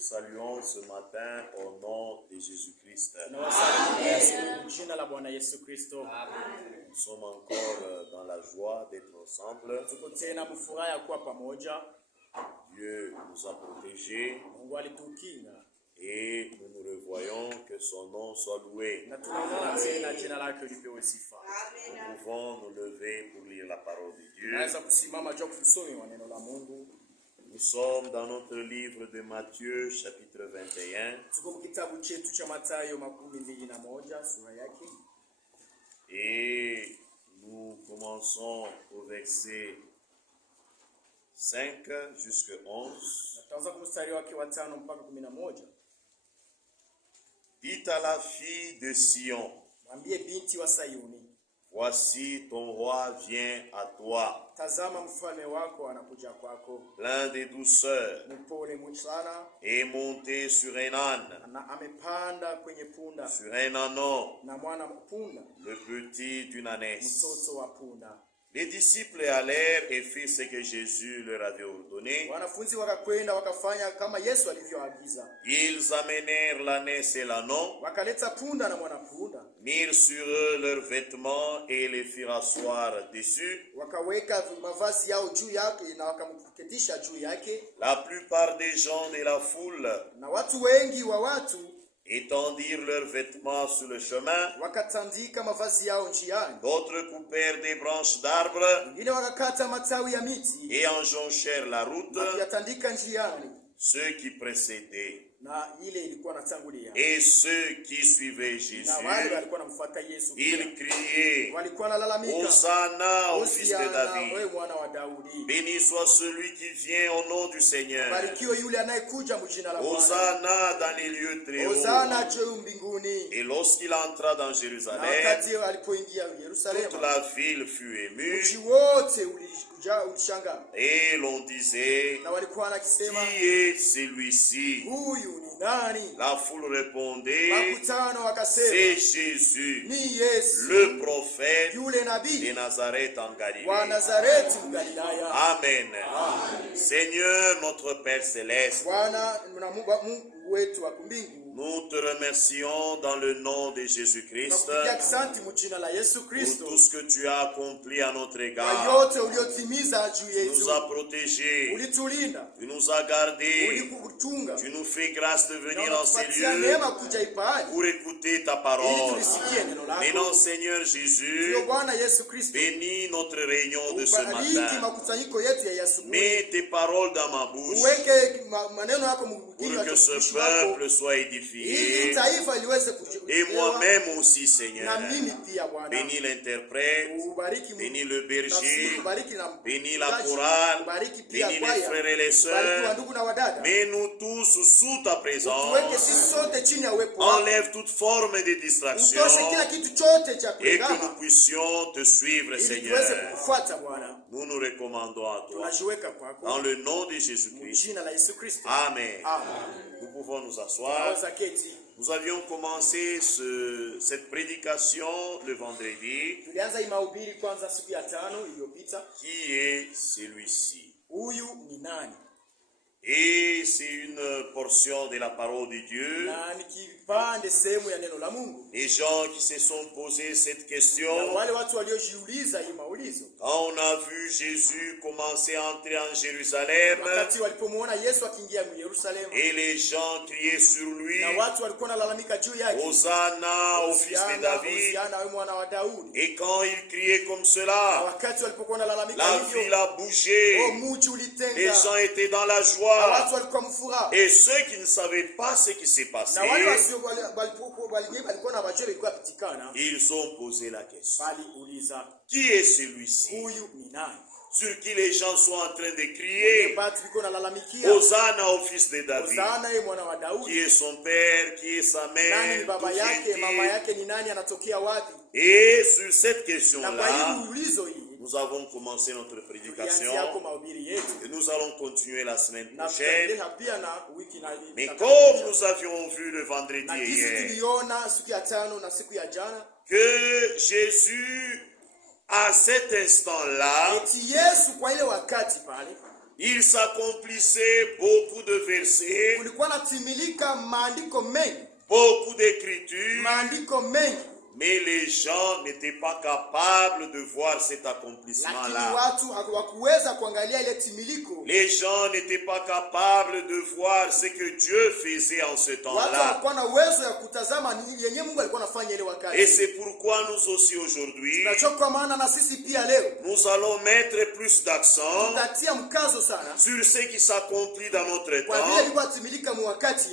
Saluons ce matin au nom de Jésus-Christ. Nous sommes encore dans la joie d'être ensemble. Dieu nous a protégés et nous nous revoyons, que son nom soit loué. Nous pouvons nous lever pour lire la parole de Dieu. Nous sommes dans notre livre de Matthieu, chapitre 21. Et nous commençons au verset 5 jusqu'à 11. Dites à la fille de Sion, voici ton roi vient à toi, plein de douceur, et monté sur un âne, sur un ânon, le petit d'une ânesse. Les disciples allèrent et firent ce que Jésus leur avait ordonné. Ils amenèrent l'ânesse et l'ânon, mirent sur eux leurs vêtements et les firent asseoir dessus. La plupart des gens de la foule étendirent leurs vêtements sur le chemin. D'autres coupèrent des branches d'arbres et enjonchèrent la route. Ceux qui précédaient et ceux qui suivaient Jésus, ils criaient, Hosanna au fils de David. Béni soit celui qui vient au nom du Seigneur. Hosanna dans les lieux très hauts. Et lorsqu'il entra dans Jérusalem, toute la ville fut émue. Et l'on disait, qui est celui-ci? La foule répondait, c'est Jésus, le prophète de Nazareth en Galilée. Amen. Seigneur notre Père Céleste, nous te remercions dans le nom de Jésus-Christ pour tout ce que tu as accompli à notre égard. Tu nous as protégés, tu nous as gardés, tu nous fais grâce de venir dans ces lieux pour écouter ta parole. Maintenant, Seigneur Jésus, bénis notre réunion de ce matin. Mets tes paroles dans ma bouche pour que ce peuple soit édifié. Et moi-même aussi, Seigneur. Bénis l'interprète, bénis le berger, bénis la chorale, bénis les frères et les sœurs. Mets-nous tous sous ta présence. Enlève toute forme de distraction et que nous puissions te suivre, Seigneur. Nous nous recommandons à toi. Dans le nom de Jésus-Christ. Amen. Nous pouvons nous asseoir. Nous avions commencé cette prédication le vendredi. Qui est celui-ci? Et c'est une portion de la parole de Dieu. Les gens qui se sont posés cette question, quand on a vu Jésus commencer à entrer en Jérusalem, et les gens criaient sur lui, Hosanna au fils de David. Et quand ils criaient comme cela, la ville a bougé, les gens étaient dans la joie. Et ceux qui ne savaient pas ce qui s'est passé, ils ont posé la question. Qui est celui-ci sur qui les gens sont en train de crier Hosanna au fils de David? Qui est son père? Qui est sa mère? Et sur cette question-là, Nous avons commencé notre prédication et nous allons continuer la semaine prochaine. Mais comme nous avions vu le vendredi et hier, que Jésus, à cet instant-là, il s'accomplissait beaucoup de versets, beaucoup d'écritures, mais les gens n'étaient pas capables de voir cet accomplissement-là. Les gens n'étaient pas capables de voir ce que Dieu faisait en ce temps-là. Et c'est pourquoi nous aussi aujourd'hui, nous allons mettre plus d'accent sur ce qui s'accomplit dans notre temps,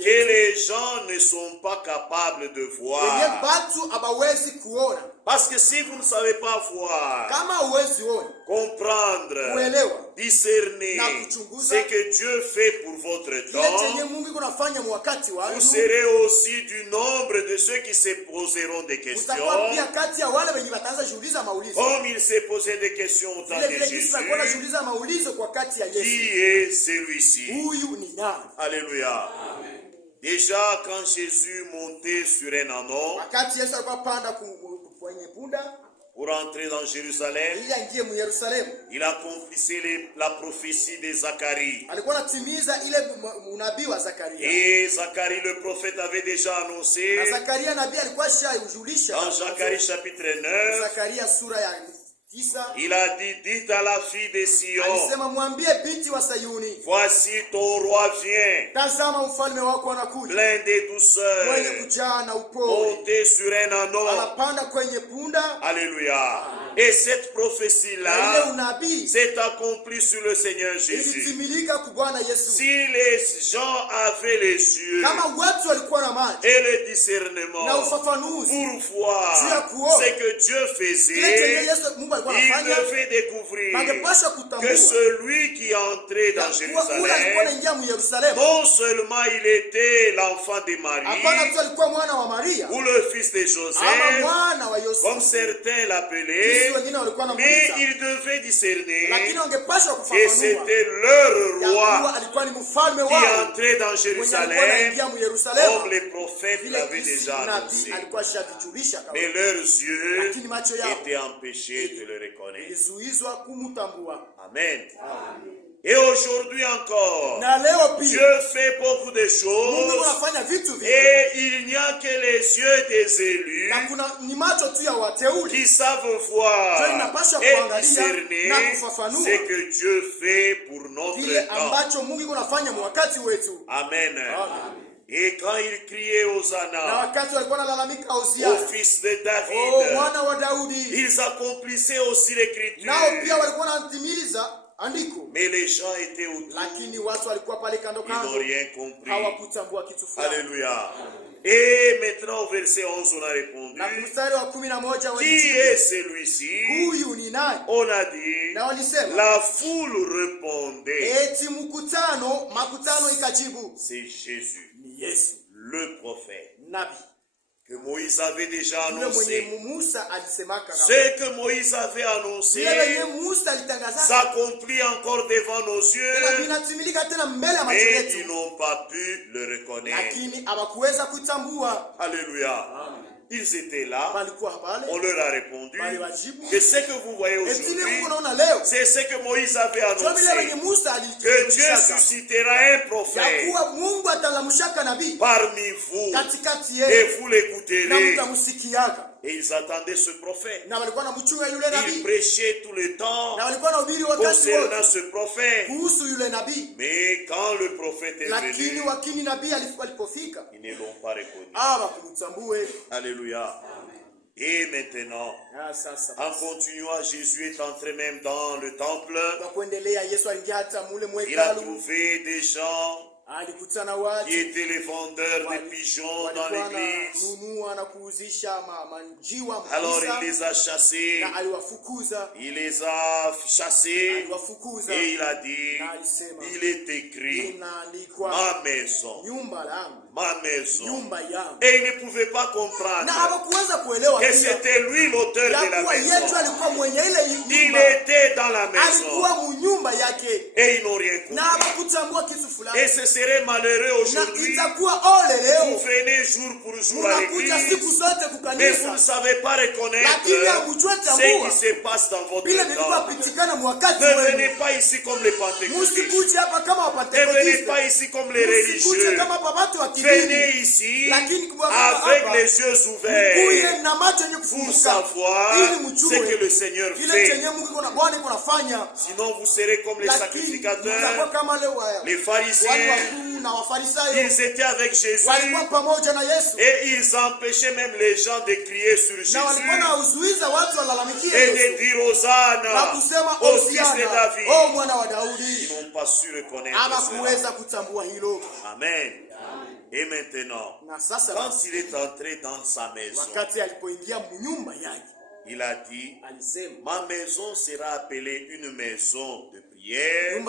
que les gens ne sont pas capables de voir. Parce que si vous ne savez pas voir, comprendre, discerner ce que Dieu fait pour votre temps, vous serez aussi du nombre de ceux qui se poseront des questions. Comme il s'est posé des questions au temps de Jésus, qui est celui-ci? Alléluia. Déjà, quand Jésus montait sur un anon pour entrer dans Jérusalem, il accomplissait la prophétie de Zacharie. Et Zacharie le prophète avait déjà annoncé dans Zacharie chapitre 9, il a dit, dites à la fille de Sion, voici ton roi vient, plein de douceur, monté sur un anon. Alléluia. Et cette prophétie-là s'est accomplie sur le Seigneur Jésus. Si les gens avaient les yeux et le discernement pour voir ce que Dieu faisait, il devait découvrir que celui qui entrait dans Jérusalem, non seulement il était l'enfant de Marie ou le fils de Joseph, comme certains l'appelaient, mais il devait discerner que c'était leur roi qui entrait dans Jérusalem, comme les prophètes l'avaient déjà annoncé. Mais leurs yeux étaient empêchés de le reconnaître. Amen. Et aujourd'hui encore, Dieu fait beaucoup de choses et il n'y a que les yeux des élus qui savent voir et discerner ce que Dieu fait pour notre temps. Amen. Et quand il criait Hosanna au fils de David, ils accomplissaient aussi l'écriture. Mais les gens étaient autour. Ils n'ont rien compris. Alléluia. Et maintenant au verset 11 on a répondu, qui est celui-ci? On a dit, la foule répondait, c'est Jésus, le prophète, que Moïse avait déjà annoncé. Ce que Moïse avait annoncé s'accomplit encore devant nos yeux, mais ils n'ont pas pu le reconnaître. Alléluia. Ils étaient là, on leur a répondu que ce que vous voyez aujourd'hui, c'est ce que Moïse avait annoncé, que Dieu suscitera un prophète parmi vous et vous l'écouterez. Et ils attendaient ce prophète. Ils prêchaient tout le temps concernant ce prophète. Mais quand le prophète est venu, ils ne l'ont pas reconnu. Alléluia. Et maintenant, en continuant, Jésus est entré même dans le temple. Il a trouvé des gens qui étaient les vendeurs de pigeons dans l'église. Alors il les a chassés. Il les a chassés. Et il a dit, il est écrit, ma maison. Ma maison. Et il ne pouvait pas comprendre que c'était lui l'auteur de la maison. Il était dans la maison. Et ils n'ont rien compris. Et ce serait malheureux aujourd'hui. Vous venez jour pour jour à l'église, mais vous ne savez pas reconnaître ce qui se passe dans votre temps. Ne venez pas ici comme les pentecôtistes. Ne venez pas ici comme les religieux. Venez ici avec les yeux ouverts pour savoir ce que le Seigneur fait. Sinon vous serez comme les sacrificateurs, les pharisiens. Ils étaient avec Jésus et ils empêchaient même les gens de crier sur Jésus et de dire Hosanna au fils de David. Ils n'ont pas su reconnaître cela. Amen. Et maintenant, quand il est entré dans sa maison, il a dit, ma maison sera appelée une maison de prière,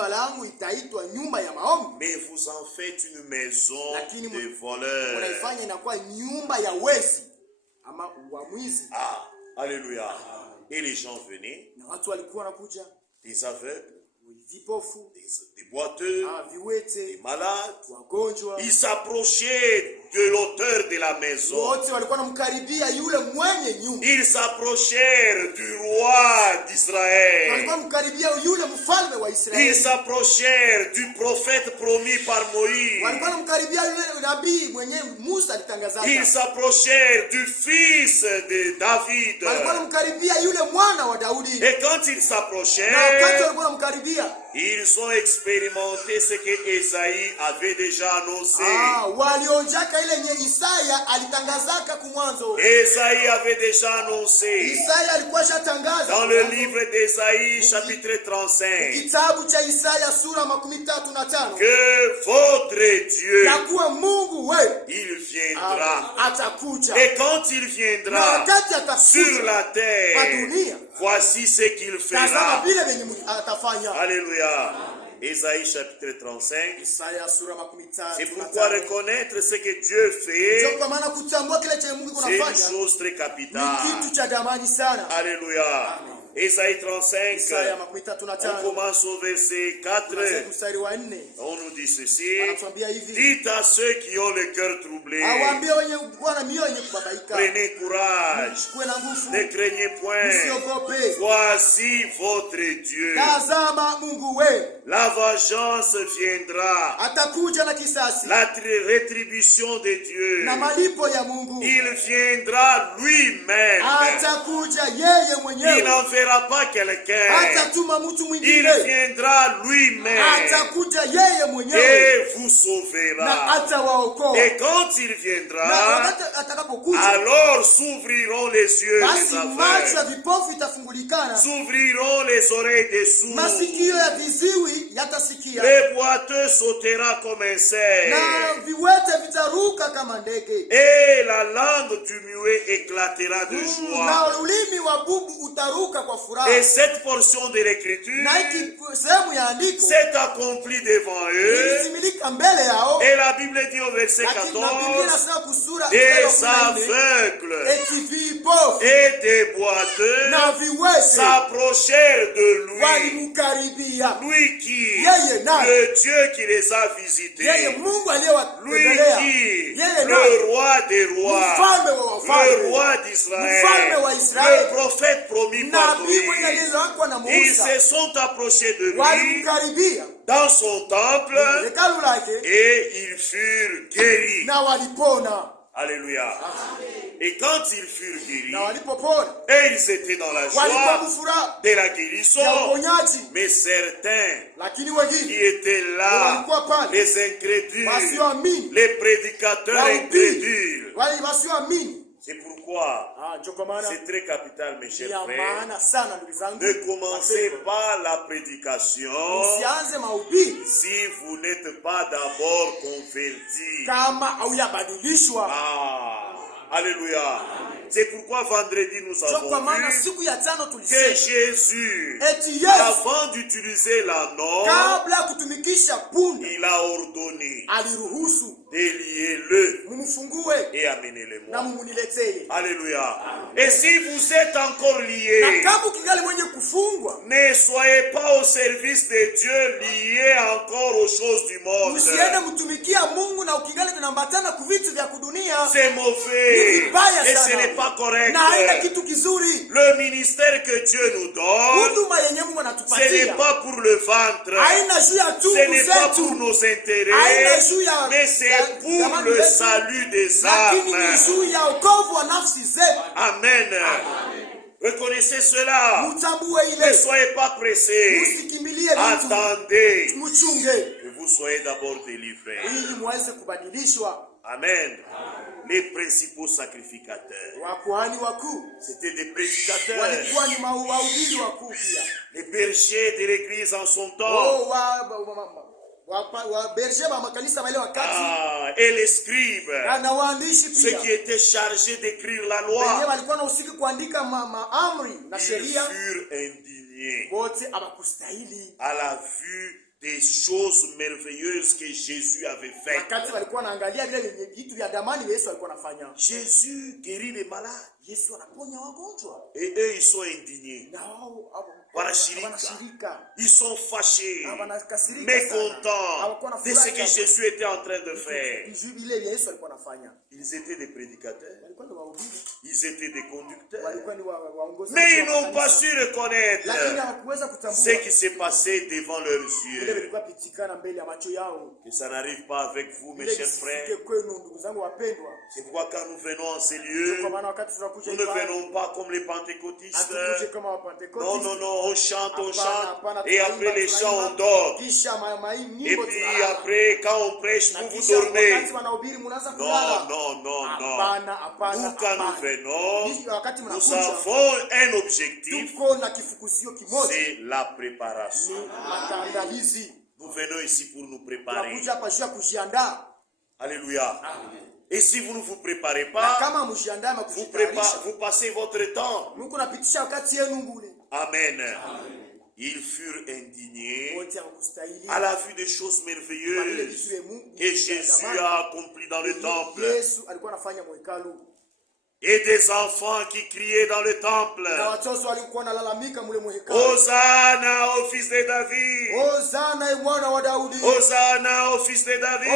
mais vous en faites une maison de voleurs. Ah, alléluia. Et les gens venaient, des aveugles, des boiteux, des malades. Ils s'approchaient de l'auteur de la maison. Ils s'approchèrent du roi d'Israël. Ils s'approchèrent du prophète promis par Moïse. Ils s'approchèrent du fils de David. Et quand ils s'approchèrent, ils ont expérimenté ce que Esaïe avait déjà annoncé. Esaïe avait déjà annoncé dans le livre d'Esaïe chapitre 35 que votre Dieu, il viendra. Et quand il viendra sur la terre, voici ce qu'il fera. Alléluia. Esaïe chapitre 35. C'est pourquoi reconnaître ce que Dieu fait, c'est une chose très capitale. Alléluia. Esaïe 35, on commence au verset 4. On nous dit ceci: dites à ceux qui ont le cœur troublé, prenez courage, ne craignez point, voici votre Dieu. La vengeance viendra, la rétribution de Dieu, il viendra lui-même. Il n'enverra pas quelqu'un, il viendra lui-même et vous sauvera. Et quand il viendra, alors s'ouvriront les yeux des aveugles, s'ouvriront les oreilles des sourds, les boiteux sautera comme un cerf, et la langue du muet éclatera de joie. Et cette portion de l'écriture s'est accomplie devant eux. Et la Bible dit au verset 14, des aveugles et des boiteux s'approchèrent de lui. Lui qui, le Dieu qui les a visités, lui qui, le roi des rois, le roi d'Israël, le prophète promis par Moïse, ils se sont approchés de lui dans son temple et ils furent guéris. Alléluia. Et quand ils furent guéris, et ils étaient dans la joie de la guérison, mais certains qui étaient là, les incrédules, les prédicateurs incrédules, C'est pourquoi c'est très capital, mes chers frères. Ne commencez pas la prédication si vous n'êtes pas d'abord convertis. Alléluia. C'est pourquoi vendredi nous avons vu que Jésus, avant d'utiliser la norme, il a ordonné déliez-le et amenez-le-moi. Alléluia. Et si vous êtes encore liés, ne soyez pas au service de Dieu liés encore aux choses du monde. C'est mauvais et ce n'est pas correct. Le ministère que Dieu nous donne, ce n'est pas pour le ventre, ce n'est pas pour nos intérêts, mais c'est pour le salut des âmes. Amen. Reconnaissez cela. Ne soyez pas pressés. Attendez que vous soyez d'abord délivrés. Amen. Les principaux sacrificateurs, c'était des prédicateurs. Les bergers de l'église en son temps. Et les scribes, ceux qui étaient chargés d'écrire la loi, ils furent indignés à la vue des choses merveilleuses que Jésus avait faites. Jésus guérit les malades. Et eux, ils sont indignés. Ils sont fâchés, mécontents de ce que Jésus était en train de faire. Ils étaient des prédicateurs, ils étaient des conducteurs, mais ils n'ont pas su reconnaître ce qui s'est passé devant leurs yeux. Que ça n'arrive pas avec vous, mes chers frères. C'est pourquoi quand nous venons en ces lieux, nous ne venons pas comme les pentecôtistes. Non, non, non, on chante, et après les chants, on dort. Et puis après, quand on prêche, vous dormez. Non, non, non, non. Nous, quand nous venons, nous avons un objectif, c'est la préparation. Nous venons ici pour nous préparer. Alléluia. Et si vous ne vous préparez pas, vous passez votre temps. Amen. Ils furent indignés à la vue des choses merveilleuses que Jésus a accomplies dans le temple. Et des enfants qui criaient dans le temple. Hosanna au fils de David. Hosanna au fils de David.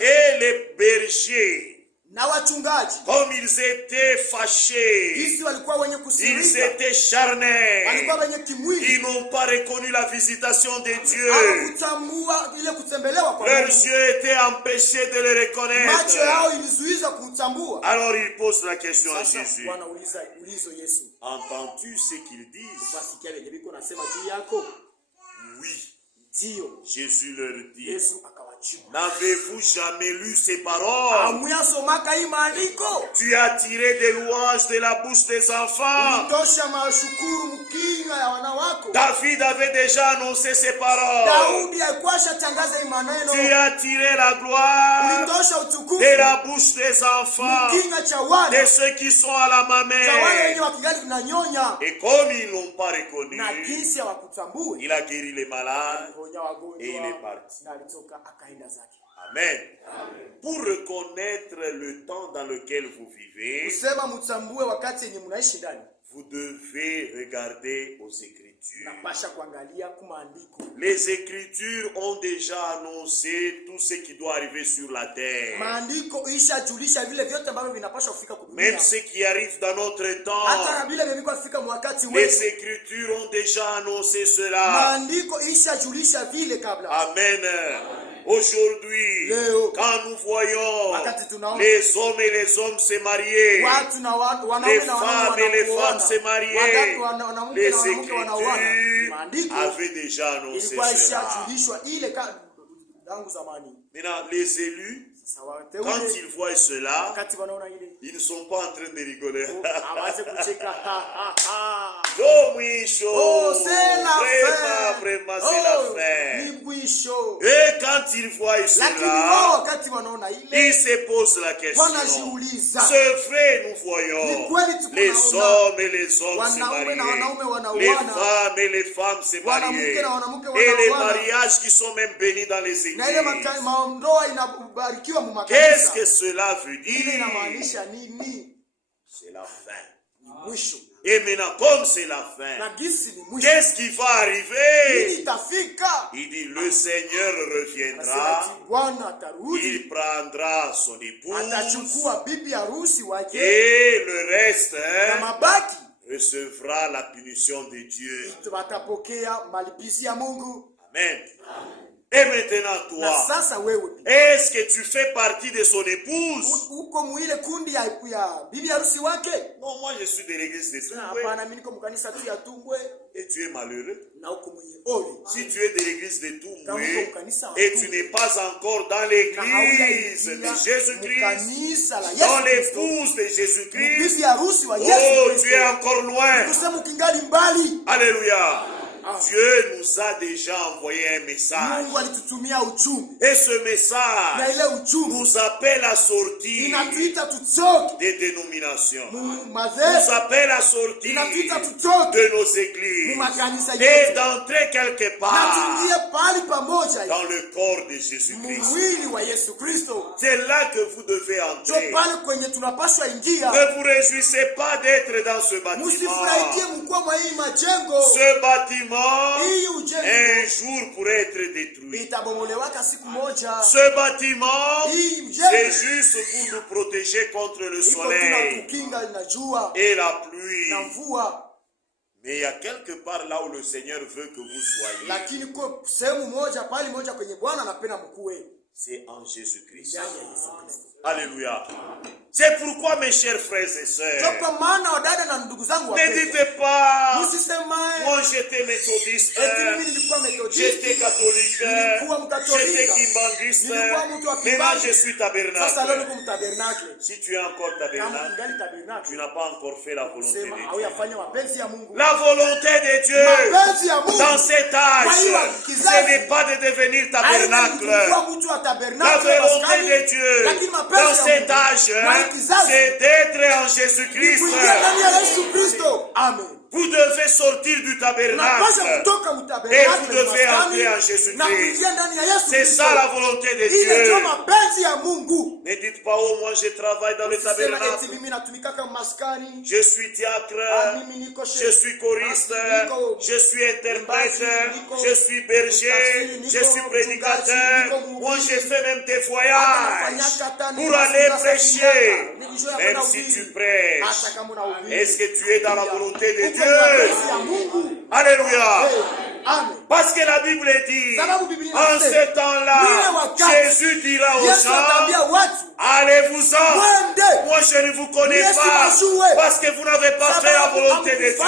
Et les bergers, comme ils étaient fâchés, ils étaient charnés, ils n'ont pas reconnu la visitation de Dieu. Leurs yeux étaient empêchés de le reconnaître. Alors ils posent la question à Jésus. Entends-tu ce qu'ils disent? Oui. Jésus leur dit, n'avez-vous jamais lu ces paroles? Tu as tiré des louanges de la bouche des enfants. David avait déjà annoncé ces paroles. Tu as tiré la gloire de la bouche des enfants, de ceux qui sont à la mamelle. Et comme ils n'ont pas reconnu, il a guéri les malades et il est parti. Amen. Pour reconnaître le temps dans lequel vous vivez, vous devez regarder aux Écritures. Les Écritures ont déjà annoncé tout ce qui doit arriver sur la terre. Même ce qui arrive dans notre temps, les Écritures ont déjà annoncé cela. Amen. Aujourd'hui, quand nous voyons les hommes et les hommes se marier, les femmes et les femmes se marier, les Écritures avaient déjà annoncé cela. Maintenant, les élus, quand ils voient cela, Ils ne sont pas en train de rigoler. Oh, c'est la fin. Vraiment, c'est la fin. Et quand ils voient cela, ils se posent la question. C'est vrai, nous voyons les hommes et les hommes se marier, les femmes et les femmes se marier, et les mariages qui sont même bénis dans les églises. Qu'est-ce que cela veut dire? C'est la fin. Et maintenant, comme c'est la fin, qu'est-ce qui va arriver? Il dit, le Seigneur reviendra, il prendra son épouse, et le reste recevra la punition de Dieu. Amen. Et maintenant toi, est-ce que tu fais partie de son épouse? Non, moi je suis de l'église de Tumbwe. Et tu es malheureux. Si tu es de l'église de Tumbwe et tu n'es pas encore dans l'église de Jésus-Christ, dans l'épouse de Jésus-Christ, oh, tu es encore loin. Alléluia. Dieu nous a déjà envoyé un message. Et ce message nous appelle à sortir des dénominations. Nous appelle à sortir de nos églises et d'entrer quelque part dans le corps de Jésus-Christ. C'est là que vous devez entrer. Ne vous réjouissez pas d'être dans ce bâtiment. Ce bâtiment un jour pourrait être détruit. Ce bâtiment, c'est juste pour nous protéger contre le soleil et la pluie. Mais il y a quelque part là où le Seigneur veut que vous soyez. C'est en Jésus-Christ. Alléluia. C'est pourquoi, mes chers frères et sœurs, ne dites pas, moi j'étais méthodiste, j'étais catholique, j'étais kimbangiste, maintenant je suis tabernacle. Si tu es encore tabernacle, tu n'as pas encore fait la volonté de Dieu. La volonté de Dieu dans cet âge, ce n'est pas de devenir tabernacle. La volonté de Dieu dans cet âge, c'est d'être en Jésus-Christ. Amen. Vous devez sortir du tabernacle et vous devez entrer en Jésus-Christ. C'est ça la volonté de Dieu. Ne dites pas, oh, moi je travaille dans le tabernacle. Je suis diacre, je suis choriste, je suis interprète, je suis berger, je suis prédicateur. Moi je fais même des voyages pour aller prêcher. Même si tu prêches, est-ce que tu es dans la volonté de Dieu? Alléluia. Parce que la Bible dit, en ce temps-là, Jésus dira aux gens, allez-vous-en. Moi je ne vous connais pas parce que vous n'avez pas fait la volonté de Dieu.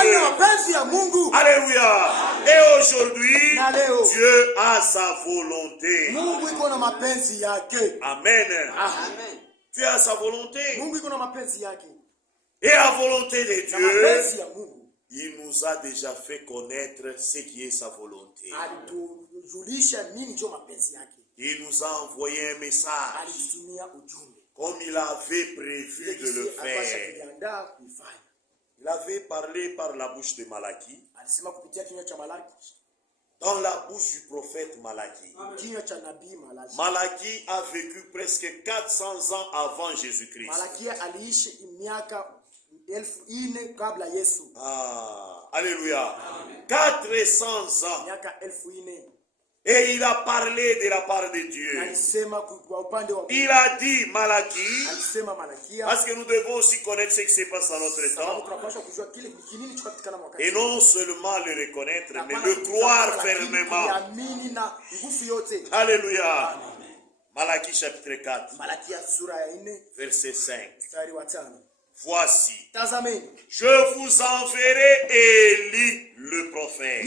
Alléluia. Et aujourd'hui, Dieu a sa volonté. Amen. Dieu a sa volonté. Et la volonté de Dieu, il nous a déjà fait connaître ce qui est sa volonté. Il nous a envoyé un message comme il avait prévu de le faire. Il avait parlé par la bouche de Malachie, dans la bouche du prophète Malachie. Malachie a vécu presque 400 ans avant Jésus-Christ. Ah, alléluia. 400 ans. Et il a parlé de la part de Dieu. Il a dit Malachie, parce que nous devons aussi connaître ce qui se passe dans notre temps. Et non seulement le reconnaître, mais le croire fermement. Alléluia. Malachie chapitre 4, verset 5. Voici, je vous enverrai Élie le prophète.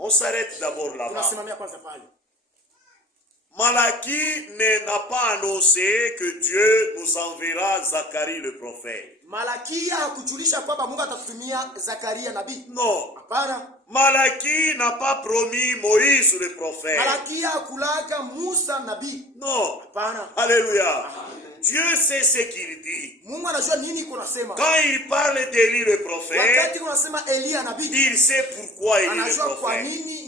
On s'arrête d'abord là-bas. Malachie n'a pas annoncé que Dieu nous enverra Zacharie le prophète. Malakia hakujulisha kwamba Mungu atatumia Zakaria nabii. Non. Hapana. Malachie n'a pas promis Moïse le prophète. Malakia hakulaga Musa nabii. Non. Hapana. Alléluia. Dieu sait ce qu'il dit. Mungu anajua nini kunasema. Quand il parle d'Élie le prophète, wakati kunasema Elia nabii, il sait pourquoi il est le anajua kwa prophète. nini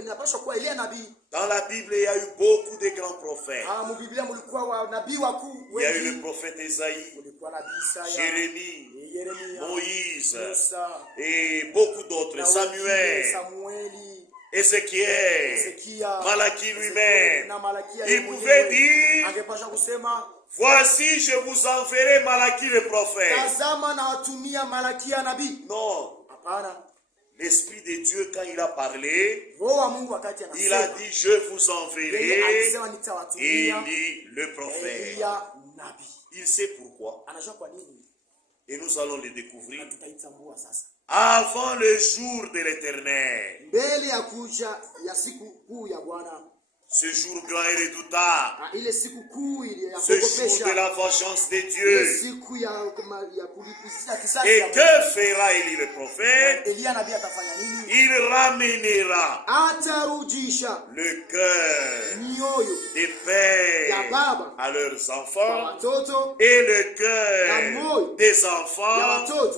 inapaswa kuwa Elia nabii. Dans la Bible, il y a eu beaucoup de grands prophètes. Mu Biblia mulikuwa wa nabii wakuu wengi. Il y a eu le prophète Esaïe, mulikuwa nabii Isaya, Jérémie, Moïse, Musa, et beaucoup d'autres, Samuel, Ézéchiel, Malachie lui-même. Il pouvait dire, voici, je vous enverrai Malachie le prophète. Non. L'Esprit de Dieu, quand il a parlé, il a dit, je vous enverrai Élie le prophète. Il sait pourquoi. Et nous allons le découvrir avant le jour de l'Éternel. Ce jour grand et redoutable. Ce jour de la vengeance de Dieu. Et que fera Élie le prophète? Il ramènera le cœur des pères à leurs enfants et le cœur des enfants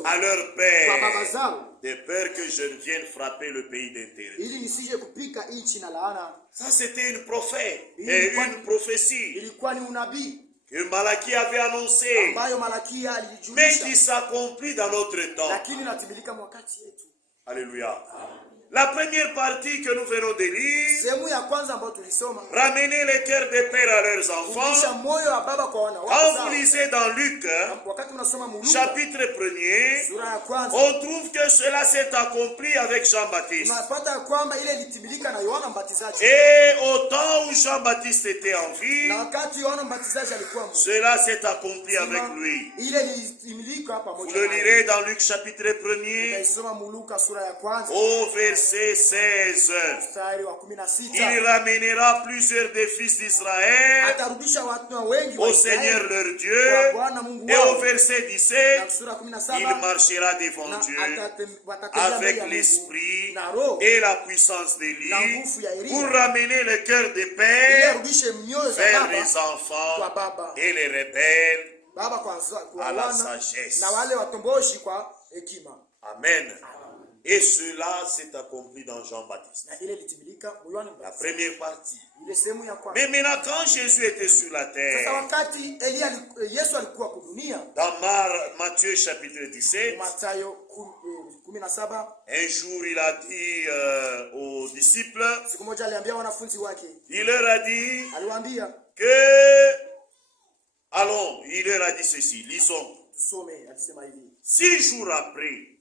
à leurs pères, de peur que je ne vienne frapper le pays d'intérêt. Ça, c'était une prophète et une prophétie que Malachie avait annoncé, mais qui s'accomplit dans notre temps. Alléluia. La première partie que nous venons de lire, ramener les cœurs des pères à leurs enfants. Quand vous lisez dans Luc, chapitre 1er, on trouve que cela s'est accompli avec Jean-Baptiste. Et au temps où Jean-Baptiste était en vie, cela s'est accompli avec lui. Vous le lirez dans Luc chapitre 1er, au verset 16. Il ramènera plusieurs des fils d'Israël au Seigneur leur Dieu. Et au verset 17, il marchera devant Dieu avec l'esprit et la puissance d'Élie pour ramener le cœur des pères vers les enfants et les rebelles à la sagesse. Amen. Et cela s'est accompli dans Jean-Baptiste. La première partie. Mais maintenant, quand Jésus était sur la terre, dans Matthieu chapitre 17, un jour il a dit aux disciples, il leur a dit que, allons, il leur a dit ceci, lisons. 6 jours après,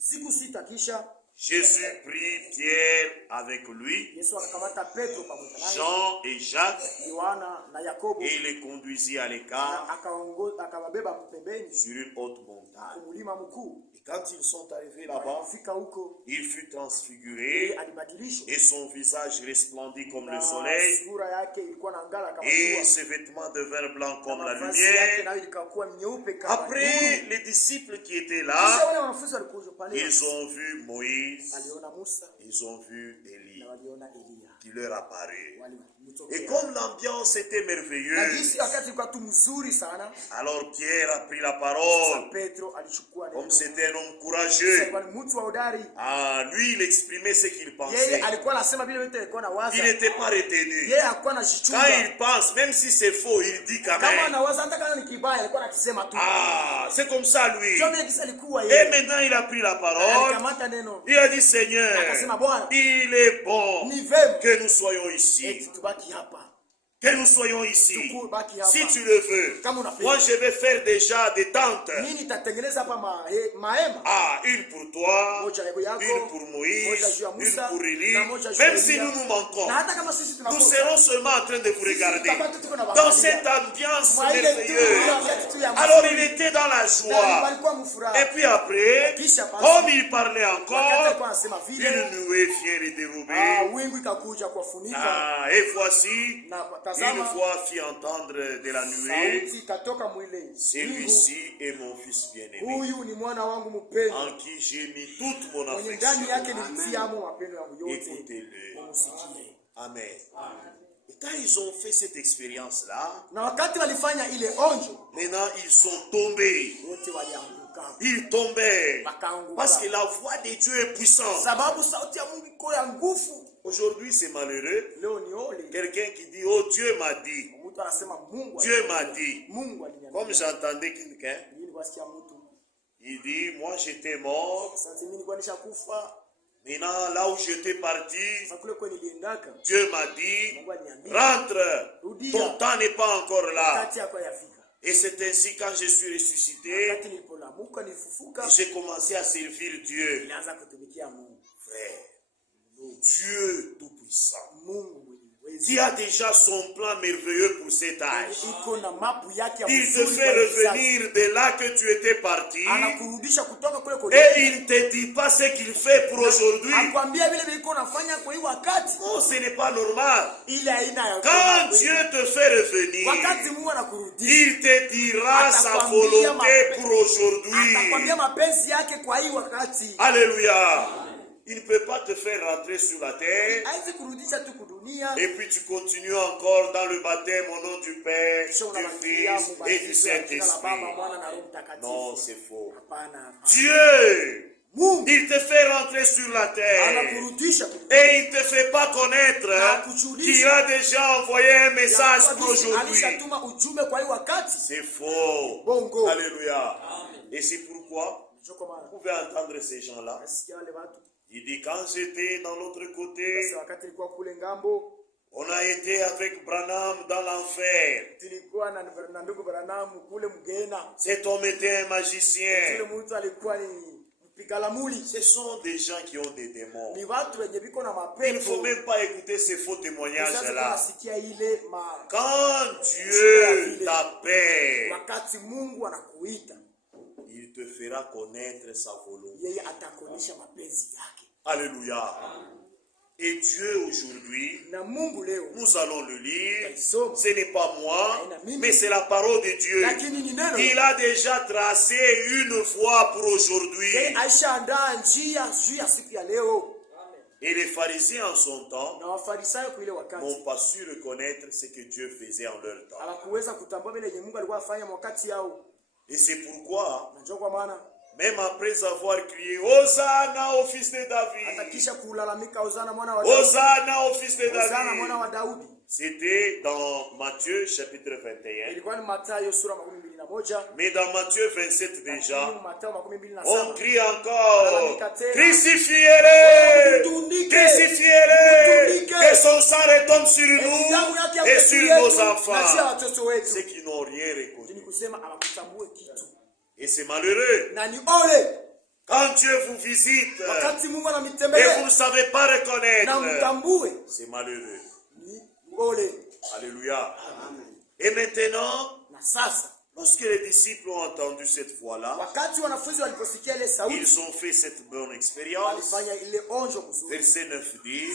Jésus prit Pierre avec lui, Jean et Jacques, et il les conduisit à l'écart sur une haute montagne. Et quand ils sont arrivés là-bas, il fut transfiguré et son visage resplendit comme le soleil et ses vêtements devinrent blancs comme la lumière. Après, les disciples qui étaient là, ils ont vu Moïse, ils ont vu Élie qui leur apparut. Et comme l'ambiance était merveilleuse, alors Pierre a pris la parole. Comme c'était un homme courageux, lui il exprimait ce qu'il pensait. Il n'était pas retenu. Quand il pense, même si c'est faux, il dit quand même. C'est comme ça lui. Et maintenant il a pris la parole. Il a dit, Seigneur, il est bon que nous soyons ici. Que nous soyons ici. Si tu le veux, moi je vais faire déjà des tentes. Une pour toi, une pour Moïse, une pour Élie. Même si nous nous manquons, nous serons seulement en train de vous regarder dans cette ambiance merveilleuse. Alors il était dans la joie. Et puis après, comme il parlait encore, une nuée vient les dérober. Et voici, Une voix fit entendre de la nuée, celui-ci est mon fils bien-aimé, en qui j'ai mis toute mon affection. Écoutez-le. Amen. Et quand ils ont fait cette expérience-là, maintenant ils sont tombés. Ils tombaient. Parce que la voix de Dieu est puissante. Aujourd'hui, c'est malheureux. Quelqu'un qui dit, oh Dieu m'a dit. Dieu m'a dit. Comme j'entendais quelqu'un, il dit, moi j'étais mort. Maintenant, là où j'étais parti, Dieu m'a dit, rentre, ton temps n'est pas encore là. Et c'est ainsi quand je suis ressuscité, j'ai commencé à servir Dieu. Frère, Dieu Tout-Puissant, qui a déjà son plan merveilleux pour cet âge. Il te fait revenir de là que tu étais parti. Et il ne te dit pas ce qu'il fait pour aujourd'hui. Non, ce n'est pas normal. Quand Dieu te fait revenir, il te dira sa volonté pour aujourd'hui. Alléluia. Il ne peut pas te faire rentrer sur la terre et puis tu continues encore dans le baptême au nom du Père, du Fils et du Saint-Esprit. Non, c'est faux. Dieu, il te fait rentrer sur la terre et il ne te fait pas connaître qu'il a déjà envoyé un message pour aujourd'hui. C'est faux. Alléluia. Et c'est pourquoi vous pouvez entendre ces gens-là. Il dit, quand j'étais dans l'autre côté, on a été avec Branham dans l'enfer. Cet homme était un magicien. Ce sont des gens qui ont des démons. Il ne faut même pas écouter ces faux témoignages-là. Quand Dieu t'appelle, il te fera connaître sa volonté. Alléluia. Et Dieu aujourd'hui, nous allons le lire. Ce n'est pas moi, mais c'est la parole de Dieu. Il a déjà tracé une voie pour aujourd'hui. Et les pharisiens en son temps n'ont pas su reconnaître ce que Dieu faisait en leur temps. Et c'est pourquoi, même après avoir crié Hosanna au fils de David, Hosanna au fils de David, c'était dans Matthieu chapitre 21. Mais dans Matthieu 27 déjà, on crie encore crucifiez-le, crucifiez-le, que son sang retombe sur nous et sur nos enfants, ceux qui n'ont rien reconnu. Et c'est malheureux. Quand Dieu vous visite et vous ne savez pas reconnaître, c'est malheureux. Alléluia. Et maintenant, lorsque les disciples ont entendu cette voix-là, ils ont fait cette bonne expérience. Verset 9 dit,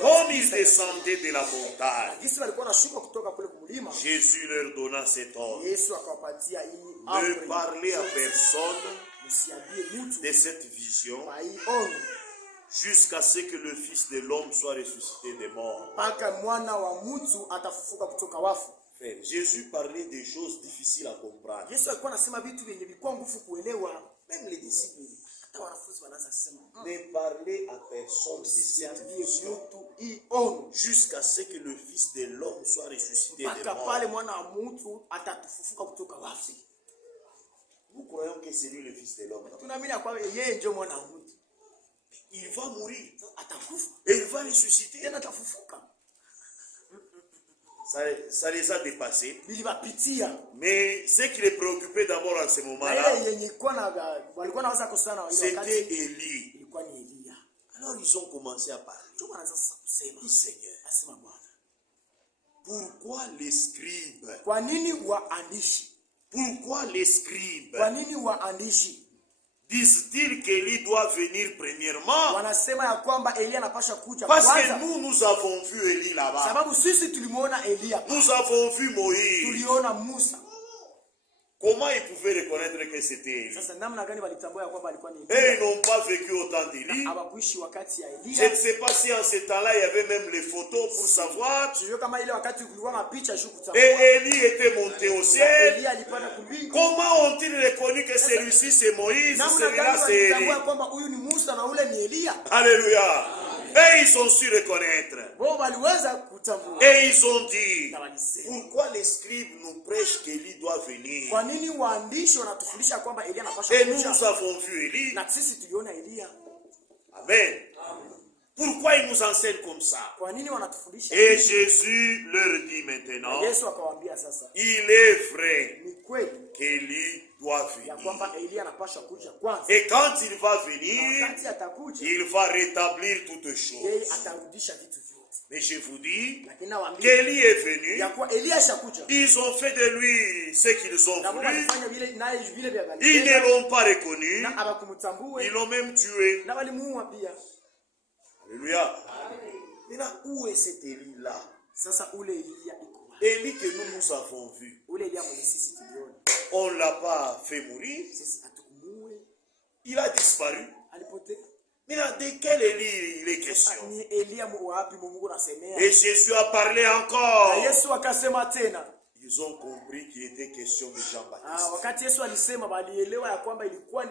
comme ils descendaient de la montagne, Jésus leur donna cet ordre: ne parlez à personne de cette vision jusqu'à ce que le Fils de l'homme soit ressuscité des morts. Frère, Jésus parlait des choses difficiles à comprendre. Même les disciples, ne parlez à personne de cette vision jusqu'à ce que le Fils de l'homme soit ressuscité des morts. Nous croyons que c'est lui le Fils de l'homme. Il va mourir et il va ressusciter. Ça les a dépassés. Mais ce qui les préoccupait d'abord en ce moment-là, c'était Élie. Alors ils ont commencé à parler. Dis Seigneur, pourquoi les scribes? Pourquoi les scribes disent-ils qu'Élie doit venir premièrement? Wanasema ya kwamba Elia anapaswa kuja Parce kwanza. que nous avons vu Élie là-bas. Sababu sisi tulimuona Elia. Nous avons vu Moïse. Tuliona Musa. Comment ils pouvaient reconnaître que c'était Élie? Sasa namna gani walitambua ya kwamba alikuwa ni Et Elia? ils n'ont pas vécu au temps d'Élie. Hawakuishi wakati ya Je Elia. ne sais pas si en ce temps-là, il y avait même les photos pour savoir. Sio kama ile wakati kulikuwa mapicha shu kutambua. Et Élie était monté au ciel. Elia alipanda kumbingu. Comment ont-ils reconnu que celui-ci c'est Moïse, Namna celui-là gani c'est Élie? walitambua kwamba huyu ni Musa na ule ni Elia? Alléluia. Et ils ont su reconnaître. Wao waliweza kutambua. Et ils ont dit, Na walisema, pourquoi les scribes nous prêchent qu'Élie doit venir? kwa nini waandishi wanatufundisha kwamba Elia anapaswa Et kuja? nous avons vu Élie. Na sisi tuliona Elia. Amen. Pourquoi ils nous enseignent comme ça? Kwa nini wanatufundisha? Et Jésus leur dit maintenant, Yesu akawaambia sasa, il est vrai ni kweli qu'Élie doit ya venir. kwamba Elia anapaswa kuja kwanza. Et quand il va Na venir, wakati atakuja, il va rétablir toutes choses. yeye atarudisha vitu vyote. Mais je vous dis Lakini nawaambia qu'Élie est venu. ya kuwa Elia ashakuja. Ils ont fait de lui ce qu'ils ont Na wao voulu. walifanya vile naye vile vya Ils ne Galilea. l'ont pas reconnu. Na abakumtambue Ils l'ont même tué. na walimuua pia. Alléluia. Maintenant, où est cet Élie-là? Sasa ule Elia iko wapi? Élie que nous avons vu. Ule Elia mwenye sisi tuliona. On ne l'a pas fait mourir. Sisi hatukumuue. Il a disparu. Alipotea. Maintenant, de quel Élie il est question? Ni Elia wapi Mungu anasemea? Et Jésus a parlé Na encore. Yesu akasema tena. Ils ont compris qu'il était question de Jean-Baptiste. Wakati Yesu alisema walielewa ya kwamba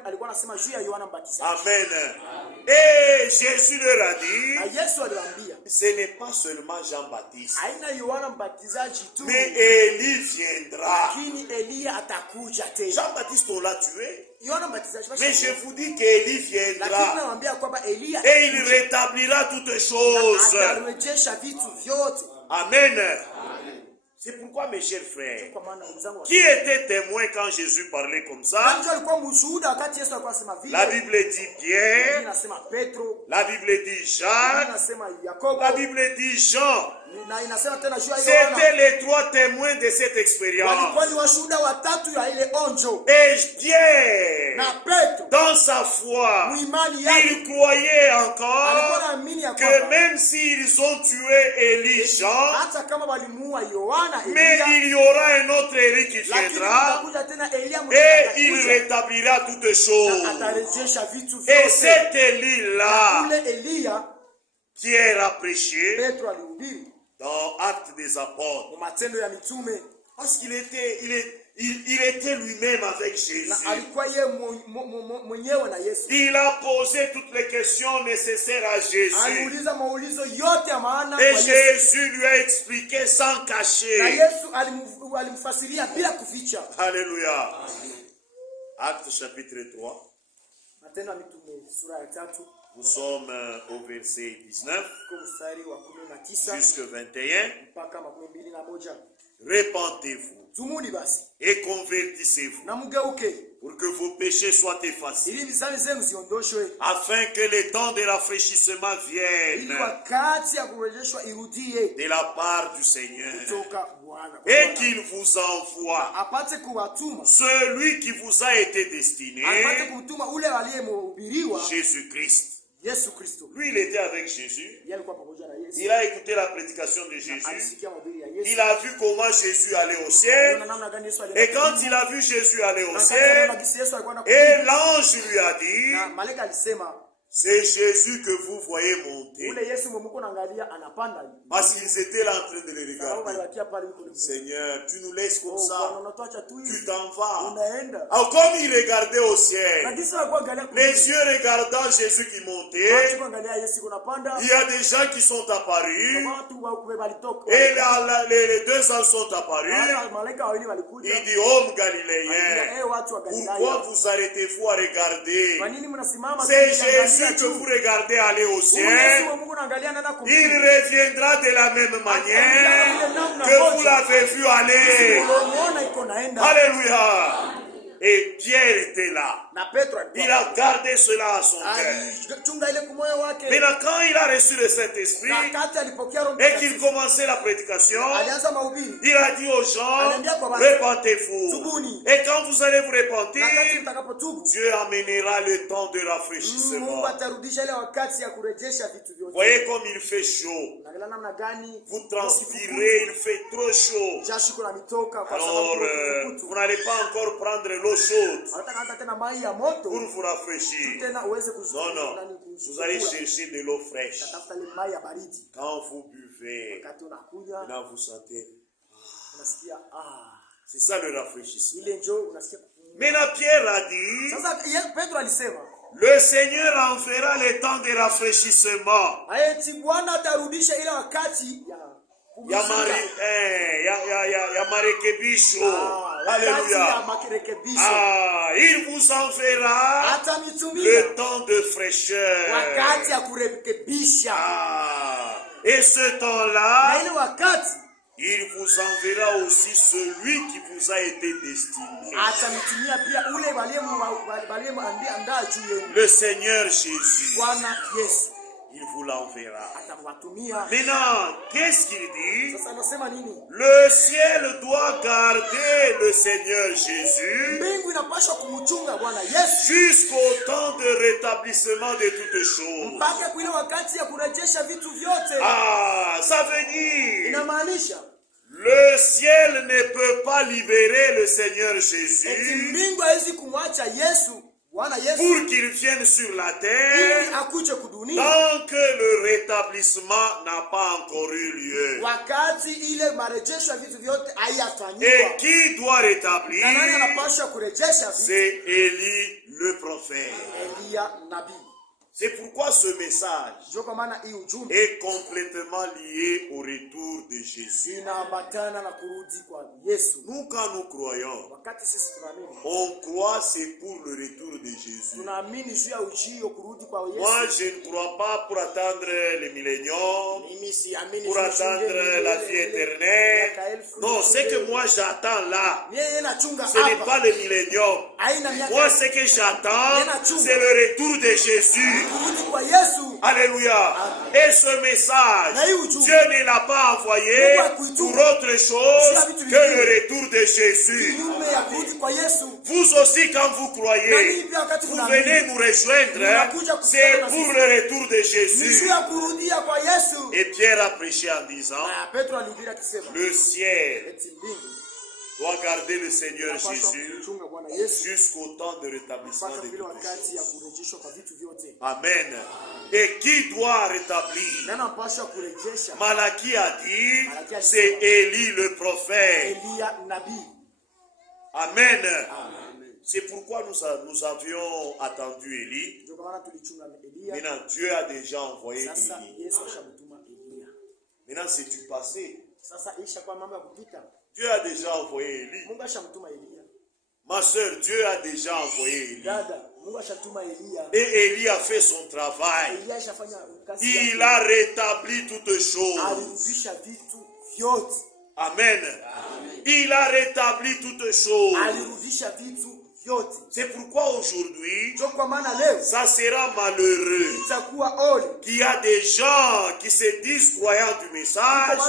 alikuwa anasema juu ya Yohana Mbatizaji. Amen. Et Jésus leur a dit, Na Yesu aliwaambia, ce n'est pas seulement Jean-Baptiste, haina Yohana Mbatizaji tu, mais Élie viendra. lakini Elia atakuja tena. Jean-Baptiste, on l'a tué. Yohana Mbatizaji Mais je vous dis qu'Élie lakini viendra. nawaambia kwamba Elia Et il rétablira toutes choses. atarejesha vitu vyote. Amen. C'est pourquoi, mes chers frères, Kwa maana wenzangu, qui était témoin quand Jésus parlait comme ça? ndio alikuwa mshuhuda wakati Yesu alikuwa anasema vile. La Bible dit Pierre, Inasema Petro, la Bible dit Jacques, inasema Yakobo, la Bible dit Jean. na inasema tena juu ya Yohana. C'était les trois témoins de cette expérience. Walikuwa ni washuhuda watatu ya ile onjo. Et Pierre, Na Petro, dans sa foi, muimani yake, il croyait alikuwa encore anaamini ya que kwamba même s'ils ont tué Élie, Jean, hata kama walimuua Yohana mais Elia, il y aura un autre Élie qui lakini viendra kutakuja tena Elia et mwingine il atakuja, rétablira toutes na choses. atarejesha vitu Et vyote. cet Élie-là, Ule Elia Pierre a prêché Petro alihubiri dans Actes des Apôtres. kwa matendo ya mitume, Parce qu'il était, il était lui-même avec Jésus. na alikuwa yeye mwenyewe na Yesu. Il a posé toutes les questions nécessaires à Jésus. Aliuliza maulizo yote ya maana kwa Et Yesu. Jésus lui a expliqué sans Na cacher. Yesu alimfasiria bila kuficha. Alléluia. Actes chapitre 3. Matendo ya mitume sura ya 3 Nous sommes au verset 19 kwa mstari wa 19 jusqu'à 21. mpaka 21. Repentez-vous Tumuni basi et convertissez-vous na mugeuke pour que vos péchés soient effacés, ili dhambi zenu ziondoshwe, afin que le temps de rafraîchissement ili vienne wakati ya kurejeshwa irudie de la part du Seigneur kutoka Bwana, et qu'il vous envoie apate kuwatuma, celui qui vous a été destiné, apate kumtuma ule aliyemhubiriwa Jésus-Christ. Yesu Kristo. Lui, il était avec Jésus. Yeye alikuwa pamoja na Yesu, Il a écouté la prédication de Jésus. alisikia mahubiri ya Yesu, Il a vu comment Jésus allait au ciel. na namna gani Yesu Et quand il a vu Jésus aller au na ciel, kama Yesu alikuwa na et l'ange lui a dit, na malaika alisema c'est Jésus que vous voyez monter. ule Yesu mmuko naangalia anapanda, Parce qu'ils étaient là en train de le sababu regarder. aliwakia pale yuko ni Seigneur, tu nous laisses comme Bwana, ça. unatuacha tu Tu hivi, t'en vas. unaenda. Alors, comme il regardait au Na ciel, kisa alikuwa angalia les yeux regardant Jésus qui montait, kuangalia Yesu kunapanda, il y a des gens qui sont apparus. watu wa walitoka, Et là, les deux anges sont apparus. malaika wawili walikuja, Il dit, homme Aliambia, galiléen, watu wa pourquoi Galilaya, vous arrêtez-vous à regarder? kwa nini mnasimama? C'est Jésus que vous regardez aller au Yesu ciel. wa Mungu naangalia nenda Il kumbinguni. reviendra de la même manière que vous l'avez vu aller. Unamuona iko naenda. Alléluia. Et Pierre était là. Il a gardé cela à son cœur. Maintenant, quand il a reçu le Saint-Esprit et qu'il commençait la prédication, il a dit aux gens, répentez-vous. Et quand vous allez vous repentir, Dieu amènera le temps de rafraîchissement. Voyez comme il fait chaud. Vous transpirez, il fait trop chaud. Alors, vous n'allez pas encore prendre l'eau chaude pour vous rafraîchir. Non, non. Vous allez chercher de l'eau fraîche. Quand vous buvez, maintenant vous sentez. C'est ça le rafraîchissement. Maintenant Pierre a dit, le Seigneur enverra les temps de rafraîchissement. Ya marekebisho. Alléluia. Il vous enverra le temps de fraîcheur. Et ce temps-là, il vous enverra aussi celui qui vous a été destiné. Le Seigneur Jésus. Il vous l'enverra. Maintenant, qu'est-ce qu'il dit? Le ciel doit garder le Seigneur Jésus jusqu'au temps de rétablissement de toutes choses. Ça veut dire le ciel ne peut pas libérer le Seigneur Jésus pour qu'il vienne sur la terre tant que le rétablissement n'a pas encore eu lieu. Et qui doit rétablir? C'est Élie le prophète. C'est pourquoi ce message est complètement lié au retour de Jésus. Nous, quand nous croyons, on croit c'est pour le retour de Jésus. Moi, je ne crois pas pour attendre le millénium, pour attendre la vie éternelle. Non, ce que moi j'attends là, ce n'est pas le millénium. Moi, ce que j'attends, c'est le retour de Jésus. Alléluia. Et ce message, Dieu ne l'a pas envoyé pour autre chose que le retour de Jésus. Vous aussi, quand vous croyez, vous venez nous rejoindre. C'est pour le retour de Jésus. Et Pierre a prêché en disant, le ciel doit garder le Seigneur Jésus jusqu'au temps de rétablissement de toutes choses. Amen. Et qui doit rétablir? Malachie a dit, c'est Élie le prophète. Amen. C'est pourquoi nous avions attendu Élie. Maintenant, Dieu a déjà envoyé Élie. Maintenant, c'est du passé. Dieu a déjà envoyé Élie. Ma soeur, Dieu a déjà envoyé Élie. Et Élie a fait son travail. Il a rétabli toutes choses. Amen. Il a rétabli toutes choses. C'est pourquoi aujourd'hui, ça sera malheureux qu'il y a des gens qui se disent croyants du message,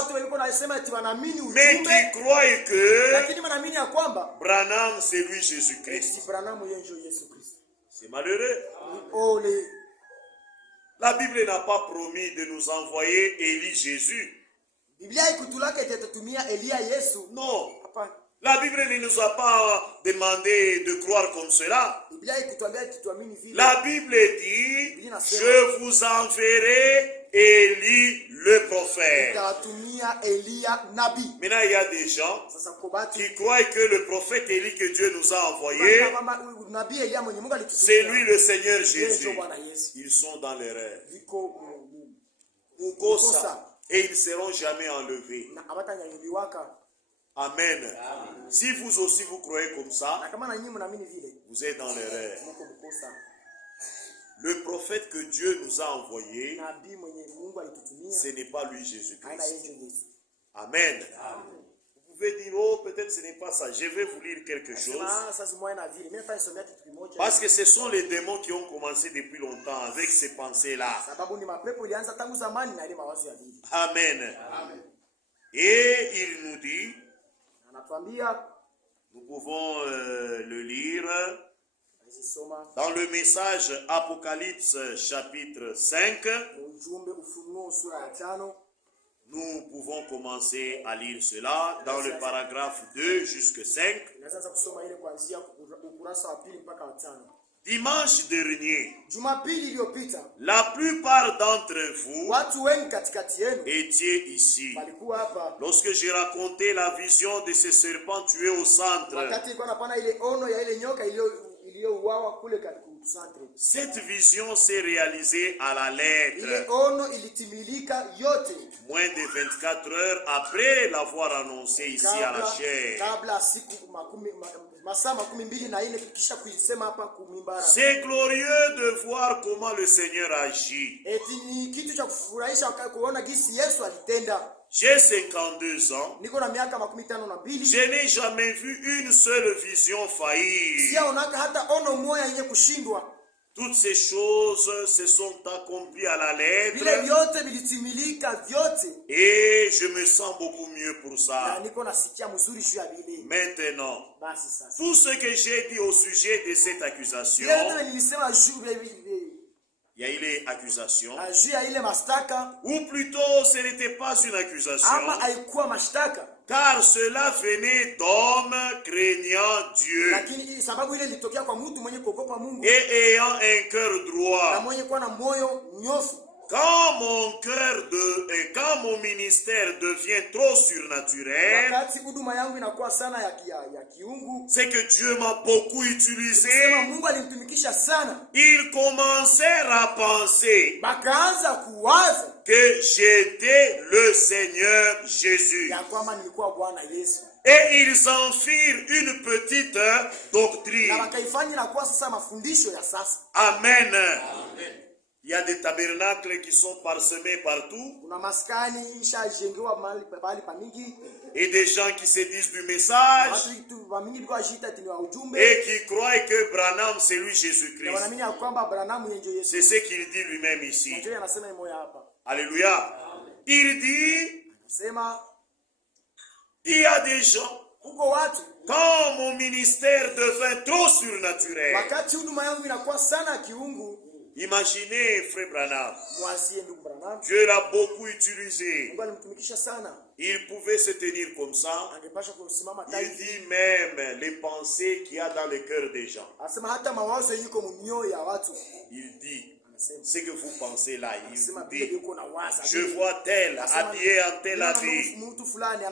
mais qui croient que Branham c'est lui Jésus-Christ. C'est malheureux. La Bible n'a pas promis de nous envoyer Élie Jésus. Non. La Bible ne nous a pas demandé de croire comme cela. La Bible dit, je vous enverrai Élie le prophète. Maintenant, il y a des gens qui croient que le prophète Élie que Dieu nous a envoyé, c'est lui le Seigneur Jésus. Ils sont dans l'erreur. Et ils ne seront jamais enlevés. Amen. Si vous aussi vous croyez comme ça, vous êtes dans l'erreur. Le prophète que Dieu nous a envoyé, ce n'est pas lui Jésus-Christ. Amen. Vous pouvez dire, oh, peut-être ce n'est pas ça. Je vais vous lire quelque chose. Parce que ce sont les démons qui ont commencé depuis longtemps avec ces pensées-là. Amen. Et il nous dit, nous pouvons le lire dans le message Apocalypse chapitre 5. Nous pouvons commencer à lire cela dans le paragraphe 2 jusqu'à 5. Dimanche dernier, la plupart d'entre vous étiez ici lorsque j'ai raconté la vision de ce serpent tué au centre. Cette vision s'est réalisée à la lettre. Moins de 24 heures après l'avoir annoncé ici à la chaire. C'est glorieux de voir comment le Seigneur agit. J'ai 52 ans. Je n'ai jamais vu une seule vision faillir. Toutes ces choses se sont accomplies à la lettre. Et je me sens beaucoup mieux pour ça. Maintenant, tout ce que j'ai dit au sujet de cette accusation, il y a eu les accusations. Ou plutôt, ce n'était pas une accusation. Car cela venait d'hommes craignant Dieu. Et ayant un cœur droit. Quand mon ministère devient trop surnaturel, c'est que Dieu m'a beaucoup utilisé. Ils commencèrent à penser que j'étais le Seigneur Jésus. Et ils en firent une petite doctrine. Amen. Il y a des tabernacles qui sont parsemés partout. Et des gens qui se disent du message. Et qui croient que Branham c'est lui Jésus-Christ. C'est ce qu'il dit lui-même ici. Alléluia. Il dit, il y a des gens, quand mon ministère devint trop surnaturel. Imaginez frère Branham. Dieu l'a beaucoup utilisé. Il pouvait se tenir comme ça. Il dit même les pensées qu'il y a dans le cœur des gens. Il dit ce que vous pensez là. Il vous dit, je vois tel habillé en tel habit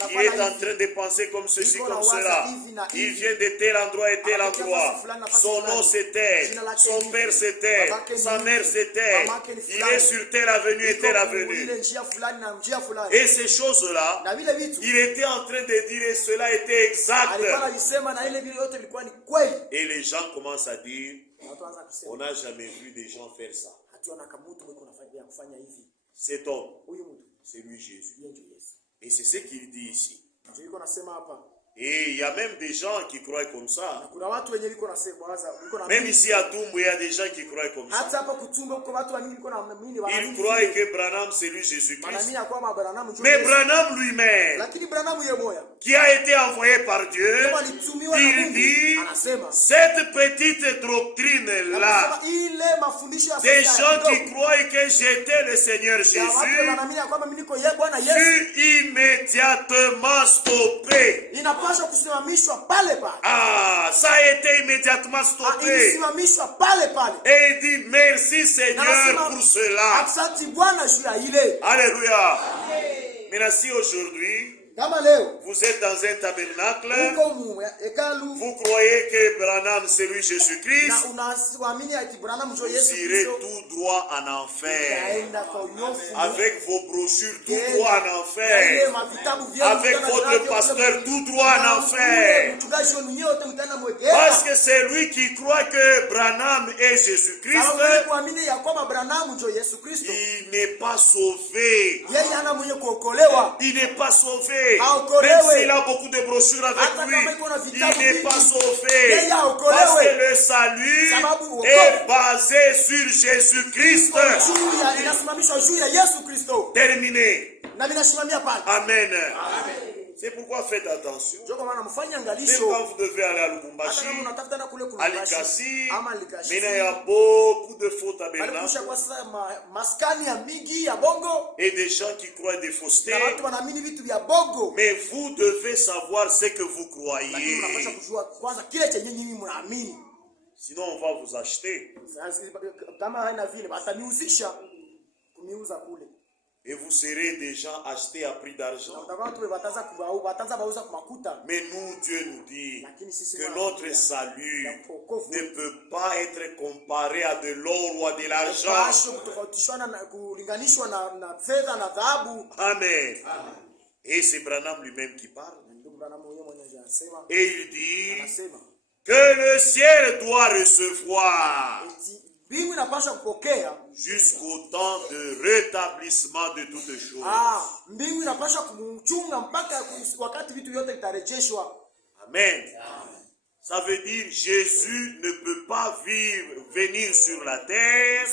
qui est en train de penser comme ceci, comme cela. Il vient de tel endroit et tel endroit. Son nom c'est tel, son père c'est tel, sa mère c'est tel. Il est sur telle avenue et telle avenue. Et ces choses-là, il était en train de dire et cela était exact. Et les gens commencent à dire, on n'a jamais vu des gens faire ça. Cet homme, c'est lui Jésus. Et c'est ce qu'il dit ici. Et il y a même des gens qui croient comme ça. Même ici à Tumbu, il y a des gens qui croient comme ça. Ils croient que Branham c'est lui Jésus-Christ. Mais Branham lui-même, qui a été envoyé par Dieu, il dit, cette petite doctrine-là, des gens qui croient que j'étais le Seigneur Jésus, fut immédiatement stoppé. Ah, ça a été immédiatement stoppé. Et il dit merci Seigneur pour cela. Alléluia. Maintenant si aujourd'hui vous êtes dans un tabernacle, vous croyez que Branham c'est lui Jésus-Christ, vous irez tout droit en enfer. Avec vos brochures tout droit en enfer. Avec votre pasteur tout droit en enfer. Parce que c'est lui qui croit que Branham est Jésus-Christ, il n'est pas sauvé. Il n'est pas sauvé. sauvé. Même s'il a beaucoup de brochures avec lui, il n'est pas sauvé. Parce que le salut est basé sur Jésus-Christ. Terminé. Amen. C'est pourquoi faites attention. Même quand vous devez aller à Lubumbashi, à Likasi, mais il y a beaucoup de faux tabernacles et des gens qui croient des faussetés. Mais vous devez savoir ce que vous croyez. Sinon, on va vous acheter. Et vous serez des gens achetés à prix d'argent. Mais nous, Dieu nous dit que notre salut ne peut pas être comparé à de l'or ou à de l'argent. Amen. Et c'est Branham lui-même qui parle. Et il dit que le ciel doit recevoir jusqu'au temps de rétablissement de toutes choses. Amen. Ça veut dire Jésus ne peut pas venir sur la terre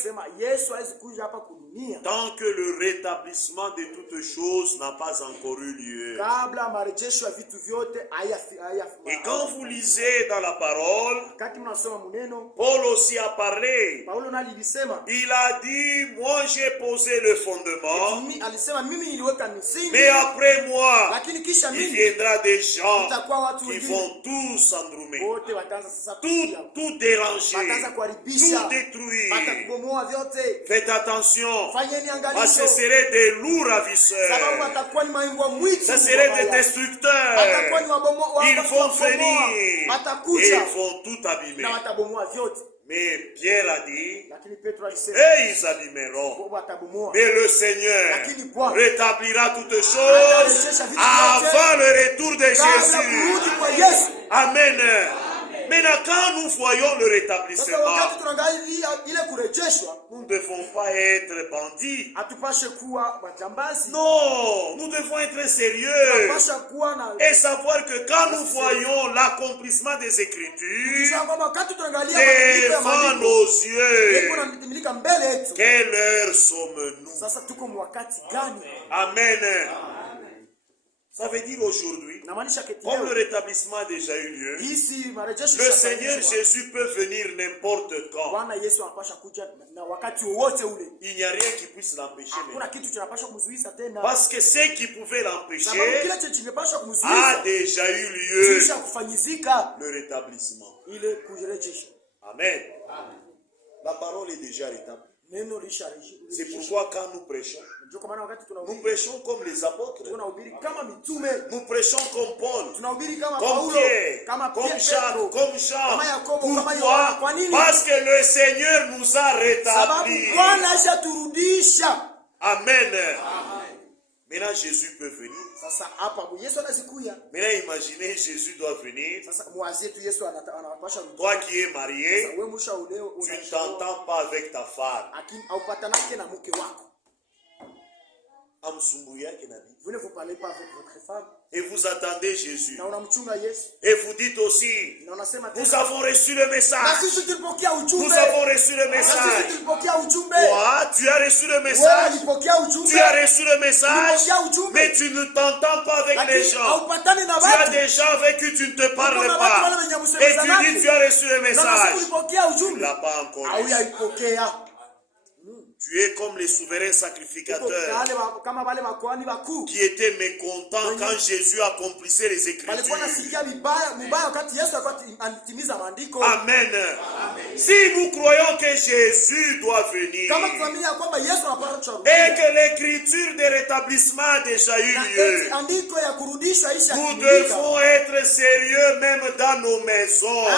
tant que le rétablissement de toutes choses n'a pas encore eu lieu. Et quand vous lisez dans la parole, Paul aussi a parlé. Il a dit, moi j'ai posé le fondement, mais après moi, il viendra des gens qui vont tout s'endroumer, tout déranger, tout détruire. Faites attention, parce que ce serait des lourds ravisseurs, ce serait des destructeurs. Ils vont venir et ils vont tout abîmer. Mais Pierre a dit, et ils abîmeront. Mais le Seigneur rétablira toutes choses avant le retour de Jésus. Amen. Maintenant, quand nous voyons le rétablissement, nous ne devons pas être bandits. Non, nous devons être sérieux et savoir que quand nous voyons l'accomplissement des Écritures devant nos yeux, quelle heure sommes-nous? Amen. Ça veut dire aujourd'hui, comme le rétablissement a déjà eu lieu, le Seigneur Jésus peut venir n'importe quand. Il n'y a rien qui puisse l'empêcher. Parce que ce qui pouvait l'empêcher a déjà eu lieu. Le rétablissement. Amen. La parole est déjà rétablie. C'est pourquoi quand nous prêchons comme les apôtres. Nous prêchons comme Paul, comme Pierre, comme Jacques, comme Jean. Pourquoi? Parce que le Seigneur nous a rétablis. Amen. Maintenant Jésus peut venir. Maintenant imaginez Jésus doit venir. Toi qui es marié, tu ne t'entends pas avec ta femme. Vous ne vous parlez pas avec votre femme. Et vous attendez Jésus. Et vous dites aussi, nous avons reçu le message. Nous avons reçu le message. Toi, tu as reçu le message. Tu as reçu le message. Mais tu ne t'entends pas avec les gens. Tu as des gens avec qui tu ne te parles pas. Et tu dis, tu as reçu le message. Tu ne l'as pas encore reçu. Tu es comme les souverains sacrificateurs qui étaient mécontents quand Jésus accomplissait les Écritures. Amen. Si nous croyons que Jésus doit venir et que l'Écriture de rétablissement a déjà eu lieu, nous devons être sérieux même dans nos maisons.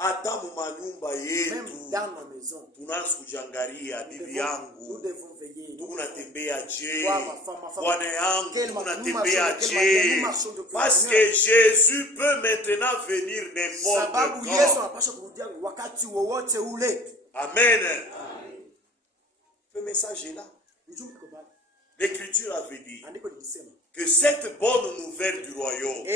Hata mumanyumba yetu tunaanza kujangalia bibi yangu tunatembea je, bwana yangu tunatembea je, parce que Jésus peut maintenant venir n'importe quand. Amen. Le message est là. L'Écriture avait dit que cette bonne nouvelle du royaume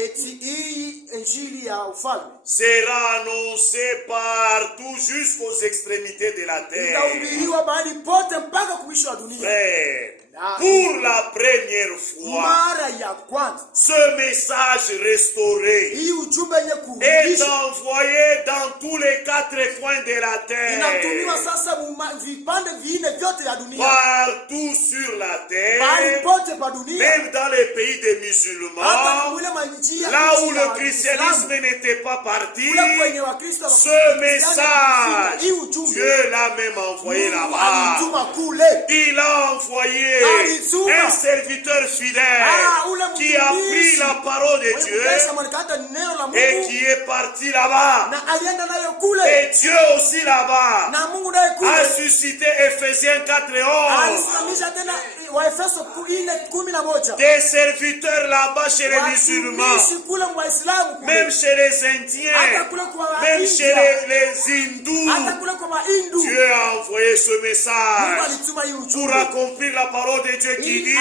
sera annoncée partout jusqu'aux extrémités de la terre. Frère, pour la première fois, ce message restauré est envoyé dans tous les 4 coins de la terre. Partout sur la terre, même dans les pays des musulmans, là où le christianisme n'était pas parti, ce message, Dieu l'a même envoyé là-bas. Il a envoyé un serviteur fidèle qui a pris la parole de Dieu et qui est parti là-bas. Et Dieu aussi là-bas a suscité Ephésiens 4:11. Des serviteurs là-bas chez les musulmans, même chez les Indiens, même chez les hindous. Dieu a envoyé ce message pour accomplir la parole de Dieu qui dit: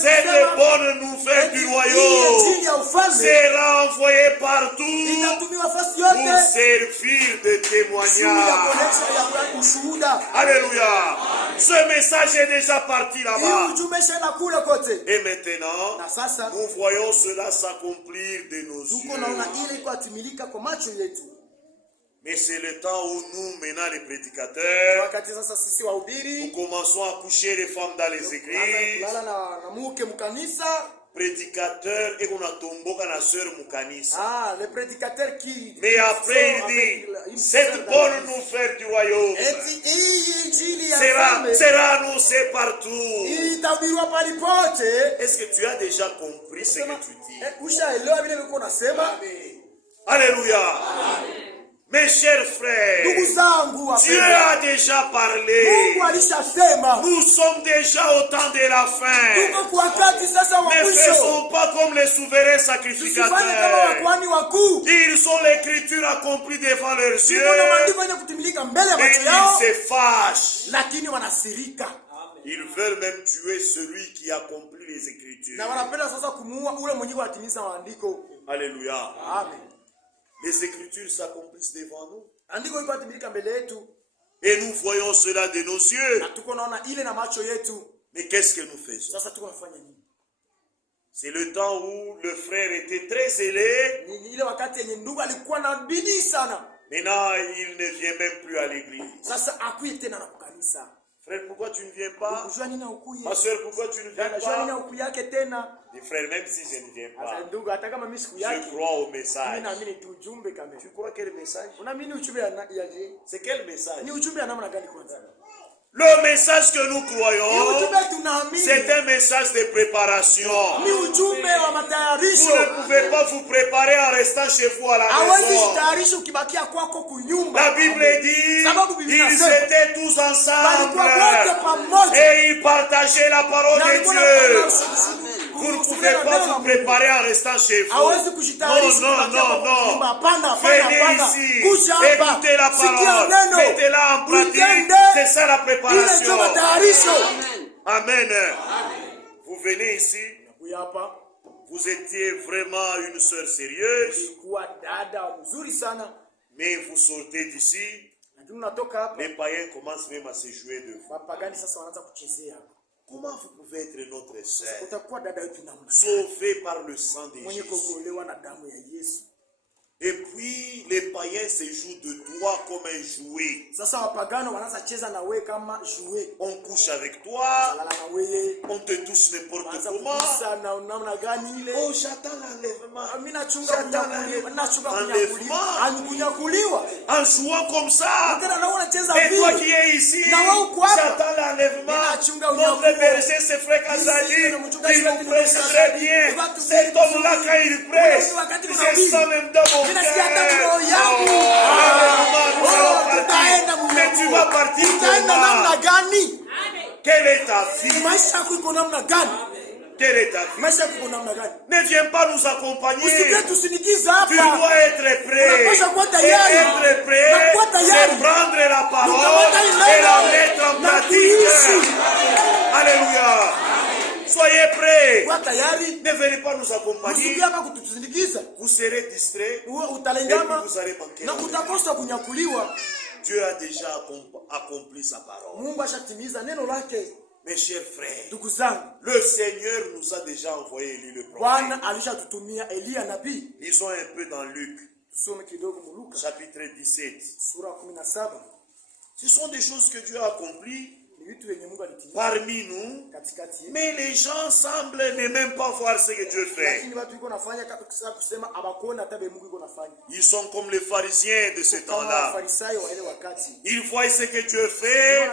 cette bonne nouvelle du royaume sera envoyée partout pour servir de témoignage. Alléluia. Ce message est déjà parti là-bas. Et maintenant, nous voyons cela s'accomplir de nos yeux. Mais c'est le temps où nous, maintenant les prédicateurs, nous commençons à coucher les femmes dans les églises. Prédicateur et on a tombé à la sœur Mukanisa. Le prédicateur qui. Mais après il dit: cette bonne nouvelle du royaume sera annoncée partout. Est-ce que tu as déjà compris ce que tu dis? Alléluia. Mes chers frères, Dieu a déjà parlé. Nous sommes déjà au temps de la fin. Ne faisons pas comme les souverains sacrificateurs. Ils ont l'écriture accomplie devant leurs yeux. Et ils se fâchent. Ils veulent même tuer celui qui accomplit les écritures. Alléluia. Amen. Les écritures s'accomplissent devant nous. Et nous voyons cela de nos yeux. Mais qu'est-ce que nous faisons? C'est le temps où le frère était très zélé. Maintenant, il ne vient même plus à l'église. Frère, pourquoi tu ne viens pas? Ma soeur, pourquoi tu ne viens pas? Les frères, même si je ne viens pas, je crois au message. Tu crois quel message? C'est quel message? Le message que nous croyons, c'est un message de préparation. Vous ne pouvez pas vous préparer en restant chez vous à la maison. La Bible dit, ils étaient tous ensemble et ils partageaient la parole de Dieu. Vous ne pouvez pas vous préparer en restant chez vous. Non. Venez ici, écoutez la parole, mettez-la en pratique. C'est ça la préparation. Amen. Vous venez ici, vous étiez vraiment une sœur sérieuse, mais vous sortez d'ici, les païens commencent même à se jouer de vous. Comment vous pouvez être notre sœur, sauvée par le sang de Jésus? Et puis les païens se jouent de toi comme un jouet. On couche avec toi, on te touche n'importe comment. Oh, j'attends l'enlèvement. En jouant comme ça. Et toi qui es ici, j'attends l'enlèvement. Notre berger, c'est frère Kazali, il nous presse très bien. Cet homme-là, quand il presse, je sens même dans mon mais tu vas partir comment? Quelle est ta vie? Quelle est ta vie? Ne viens pas nous accompagner. Tu dois être prêt. Et être prêt, c'est prendre la parole et la mettre en pratique. Alléluia. Ne venez pas nous accompagner. Vous serez distraits. Et vous allez manquer. Dieu a déjà accompli sa parole. Mes chers frères, le Seigneur nous a déjà envoyé Élie le prophète. Lisons un peu dans Luc, chapitre 17. Ce sont des choses que Dieu a accomplies parmi nous, mais les gens semblent ne même pas voir ce que Dieu fait. Ils sont comme les pharisiens de ce temps-là. Ils voient ce que Dieu fait,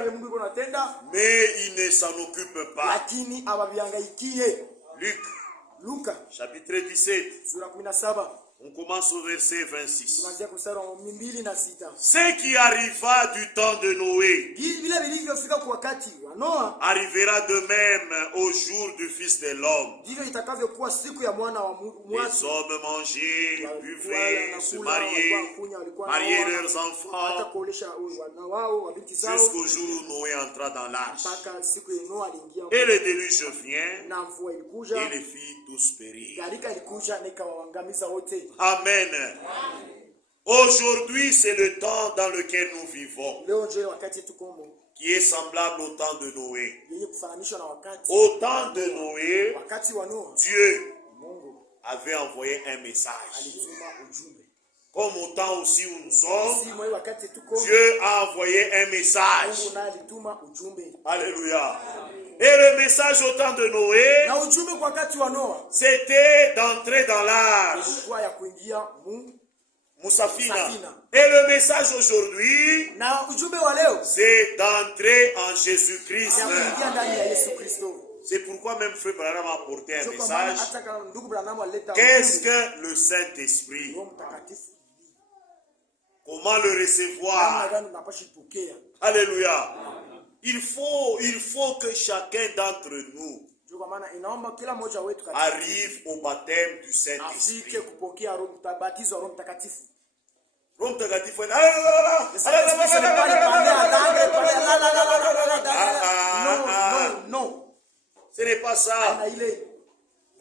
mais ils ne s'en occupent pas. Luc, chapitre 17. On commence au verset 26. Ce qui arriva du temps de Noé arrivera de même au jour du Fils de l'homme. Les hommes mangeaient, buvaient, se mariaient leurs enfants, jusqu'au jour où Noé entra dans l'arche. Et le déluge vient, et les filles tous périrent. Amen. Aujourd'hui, c'est le temps dans lequel nous vivons, qui est semblable au temps de Noé. Au temps de Noé, Dieu avait envoyé un message. Comme au temps aussi où nous sommes, Dieu a envoyé un message. Alléluia. Et le message au temps de Noé, c'était d'entrer dans l'arche. Musafina. Et le message aujourd'hui, c'est d'entrer en Jésus-Christ. C'est pourquoi même Frère Branham a apporté un message. Qu'est-ce que le Saint-Esprit? Comment le recevoir? Alléluia. Il faut que chacun d'entre nous arrive au baptême du Saint-Esprit. Non, ce n'est pas ça.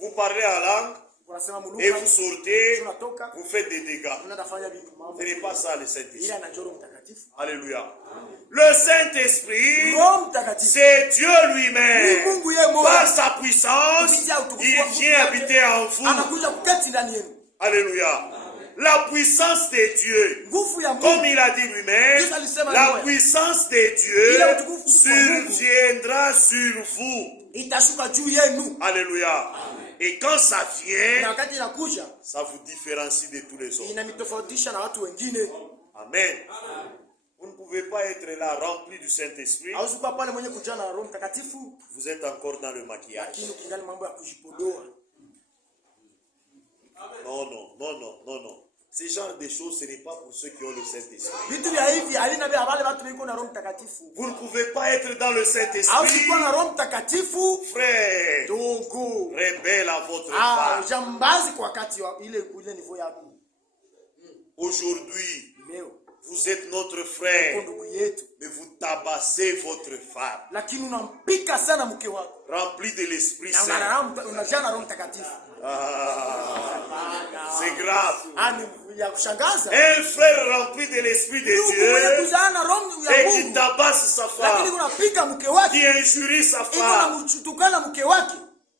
Vous parlez en langue et vous sortez, vous faites des dégâts. Ce n'est pas ça le Saint-Esprit. Alléluia. Le Saint-Esprit, c'est Dieu lui-même. Par sa puissance, il vient habiter en vous. Alléluia. La puissance de Dieu, comme il a dit lui-même, la puissance de Dieu surviendra sur vous. Alléluia. Et quand ça vient, ça vous différencie de tous les autres. Amen. Vous ne pouvez pas être là rempli du Saint-Esprit. Vous êtes encore dans le maquillage. Non. Ce genre de choses, ce n'est pas pour ceux qui ont le Saint-Esprit. Vous ne pouvez pas être dans le Saint-Esprit, frère, rebelle à votre part. Aujourd'hui, vous êtes notre frère, mais vous tabassez votre femme. Rempli de l'Esprit Saint. C'est grave. Un frère rempli de l'Esprit de Dieu et qui tabasse sa femme, qui injurie sa femme.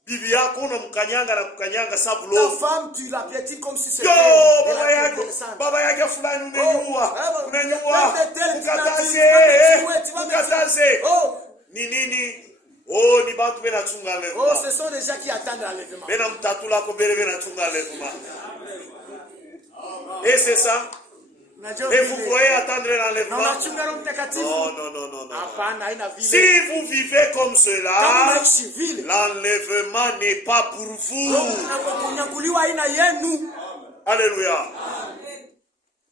Bibi yako unamkanyanga na kukanyanga sababu ta femme tu la piétines comme si c'était baba yake fulani unanyua mukataze ni nini. Oh, ni bantu bena chunga levema. Oh, ce sont des gens qui attendent l'enlèvement. Bena mtatula ko bele bena chunga levema. Et c'est ça. Et vous croyez attendre l'enlèvement? Non. Si vous vivez comme cela, l'enlèvement n'est pas pour vous. Alléluia.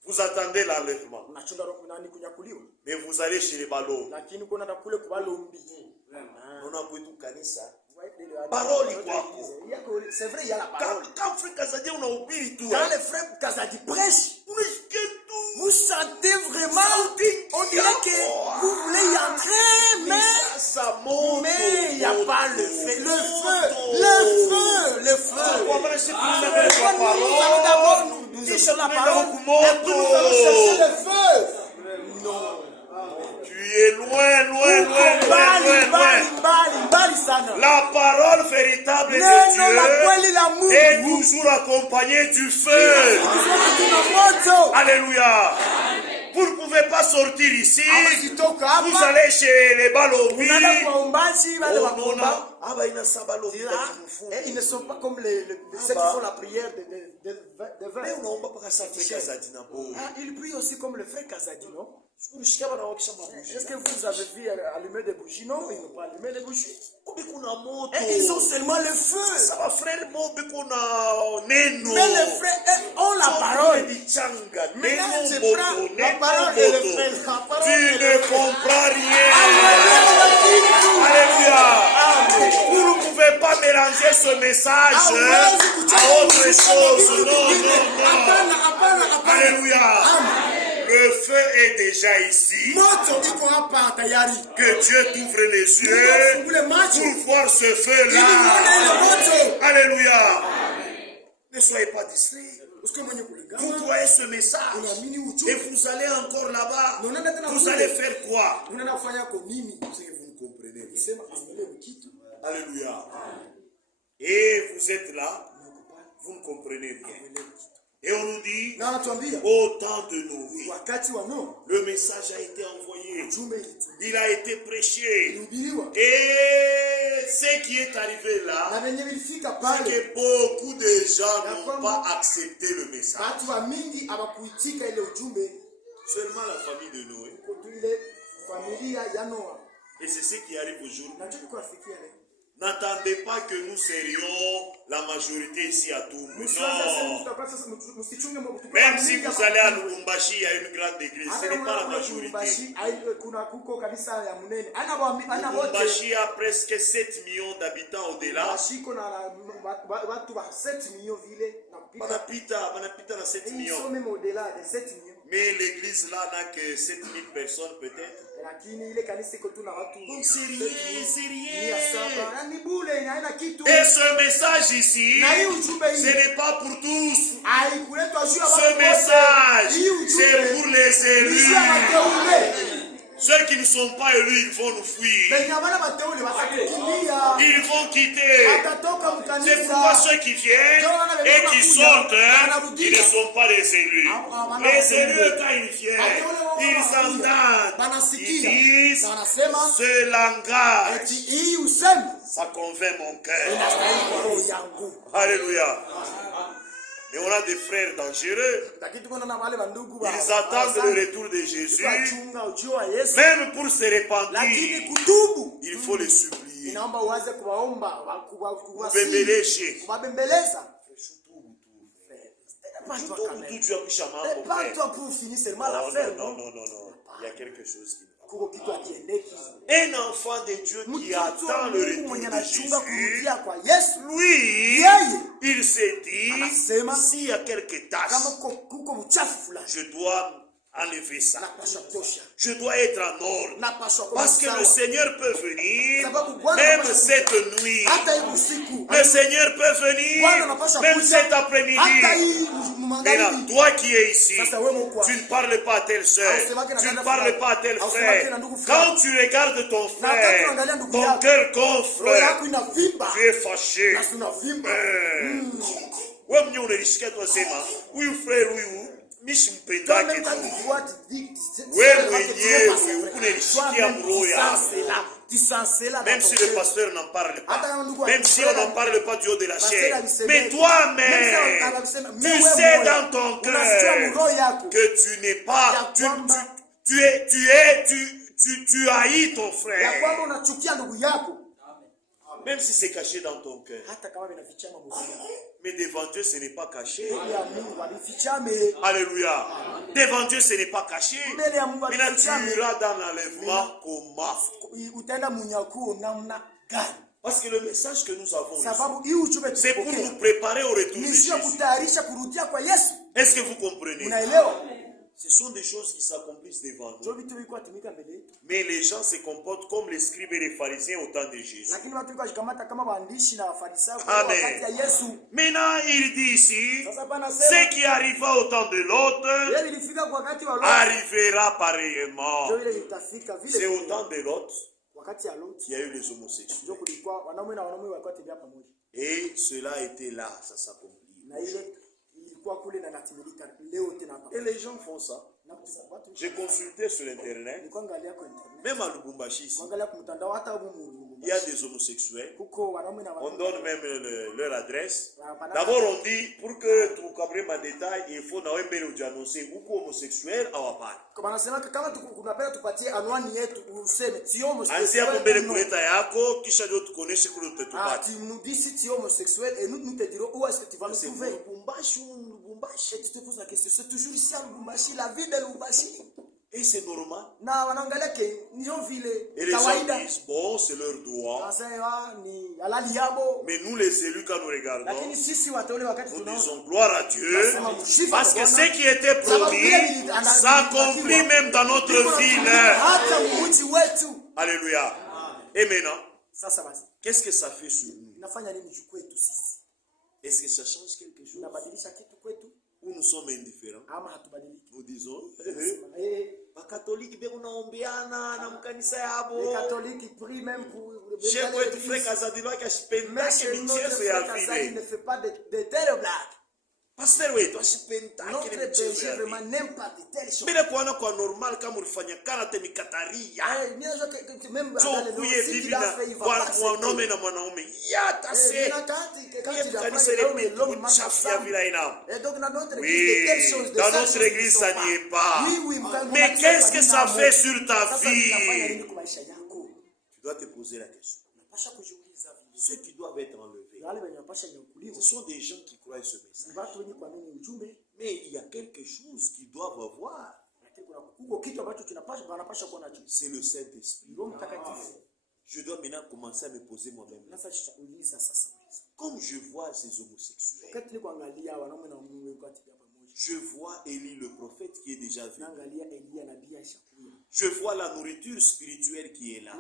Vous attendez l'enlèvement. Mais vous allez chez les ballons. Parole kwako. C'est vrai, il y a la parole. Quand frère Kazadi on a oublié tout. Quand le frère Kazadi prêche, vous sentez vraiment, on dirait que vous voulez y entrer, mais Mais il n'y a pas le feu. Le feu. Nous cherchons la parole. Et puis nous allons chercher le feu. Non. Tu es loin. La parole véritable de Dieu est toujours accompagnée du feu. Alléluia. Vous ne pouvez pas sortir ici. Vous allez chez les balobis. Ils ne sont pas comme ceux qui font la prière de vin. Ils prient aussi comme le frère Kazadi, non? Est-ce que vous avez vu allumer des bougies? Non, ils n'ont pas allumé des bougies. Et ils ont seulement le feu. Mais les frères ont la parole. Maintenant, je prends la parole et le frère. Tu ne comprends rien. Alléluia. Vous ne pouvez pas mélanger ce message à autre chose. Non. Alléluia. Le feu est déjà ici. Que Dieu t'ouvre les yeux pour voir ce feu-là. Alléluia. Ne soyez pas distraits. Vous voyez ce message et vous allez encore là-bas. Vous allez faire quoi? Vous ne comprenez pas. Alléluia. Et vous êtes là, vous ne comprenez rien. Et on nous dit, au temps de Noé, le message a été envoyé, il a été prêché. Et ce qui est arrivé là, c'est que beaucoup de gens n'ont pas accepté le message. Seulement la famille de Noé. Et c'est ce qui arrive aujourd'hui. N'attendez pas que nous serions la majorité ici à Toumou. Non. Même si vous allez à Lubumbashi, il y a une grande église. Ce n'est pas la majorité. Lubumbashi a presque 7 millions d'habitants au-delà. Banapita na 7 millions. Mais l'église là n'a que 7000 personnes peut-être. Donc c'est rien. Et ce message ici, ce n'est pas pour tous. Ce message, c'est pour les élus. Ceux qui ne sont pas élus, ils vont nous fuir. Ils vont quitter. C'est pourquoi ceux qui viennent et qui sortent, ils ne sont pas les élus. Les élus, quand ils viennent, ils entendent. Ils disent ce langage. Ça convainc mon cœur. Alléluia. Mais on a des frères dangereux. Ils attendent le retour de Jésus. Même pour se repentir, il faut les supplier. Pas toi pour finir seulement l'affaire. Non. Il y a quelque chose qui ne va pas. Un enfant de Dieu qui attend le retour de Jésus, lui, il s'est dit, s'il y a quelques tâches, je dois enlever ça. Je dois être en ordre. Parce que le Seigneur peut venir même cette nuit. Le Seigneur peut venir même cet après-midi. Maintenant, toi qui es ici, tu ne parles pas à telle soeur, tu ne parles pas à tel frère. Quand tu regardes ton frère, ton cœur gonfle, tu es fâché. Oui, frère, oui. Même si le pasteur n'en parle pas, même si on n'en parle pas du haut de la chair, mais toi-même, tu sais dans ton cœur que tu n'es pas, tu haïs ton frère. Même si c'est caché dans ton cœur. Mais devant Dieu, ce n'est pas caché. Alléluia. Devant Dieu, ce n'est pas caché. Maintenant, tu iras dans l'enlèvement comment? Parce que le message que nous avons ici, c'est pour nous préparer au retour de Jésus. Est-ce que vous comprenez? Ce sont des choses qui s'accomplissent devant nous. Mais les gens se comportent comme les scribes et les pharisiens au temps de Jésus. Amen. Maintenant, il dit ici, ce qui arriva au temps de l'autre arrivera pareillement. C'est au temps de l'autre qu'il y a eu les homosexuels. Et cela était là, ça s'accomplit. Et les gens font ça. J'ai consulté sur internet, même à Lubumbashi ici, il y a des homosexuels. On donne même leur adresse. D'abord on dit, pour que tu comprennes ma détail, il faut annoncer ou homosexuel ou à part. Ansia kumbele kuleta yako, kisha ndio tukoneshe kule utatupata. Tu nous dis si tu es homosexuel et nous te dirons où est-ce que tu vas nous trouver. Lubumbashi. Et tu te poses la question, c'est toujours ici à Lubumbashi, la ville de Lubumbashi. Et c'est normal. Et les gens disent, bon, c'est leur droit. Mais nous les élus, quand nous regardons, nous disons gloire à Dieu. Parce que ce qui était promis s'accomplit même dans notre ville. Alléluia. Et maintenant, qu'est-ce que ça fait sur nous? Est-ce que ça change quelque chose? Ou nous sommes indifférents? Nous disons, les catholiques prient même pour il ne fait pas de telles blagues. Pasteur wetu asipenda kile mchezo vraiment n'aime pas de telles choses. Bila kuona kwa normal kama ulifanya kana temikataria. Même dans le bibi na mwanaume na mwanaume. Yata se. Kanisa ile l'homme chafia vile ina. Et donc dans notre église de telles choses de dans notre église ça n'y est pas. Mais qu'est-ce que ça fait sur ta vie? Tu dois te poser la question. Ceux qui doivent être enlevés, ce sont des gens qui croient ce message. Mais il y a quelque chose qu'ils doivent avoir. C'est le Saint-Esprit. Je dois maintenant commencer à me poser moi-même. Comme je vois ces homosexuels, je vois Élie le prophète qui est déjà venu. Je vois la nourriture spirituelle qui est là.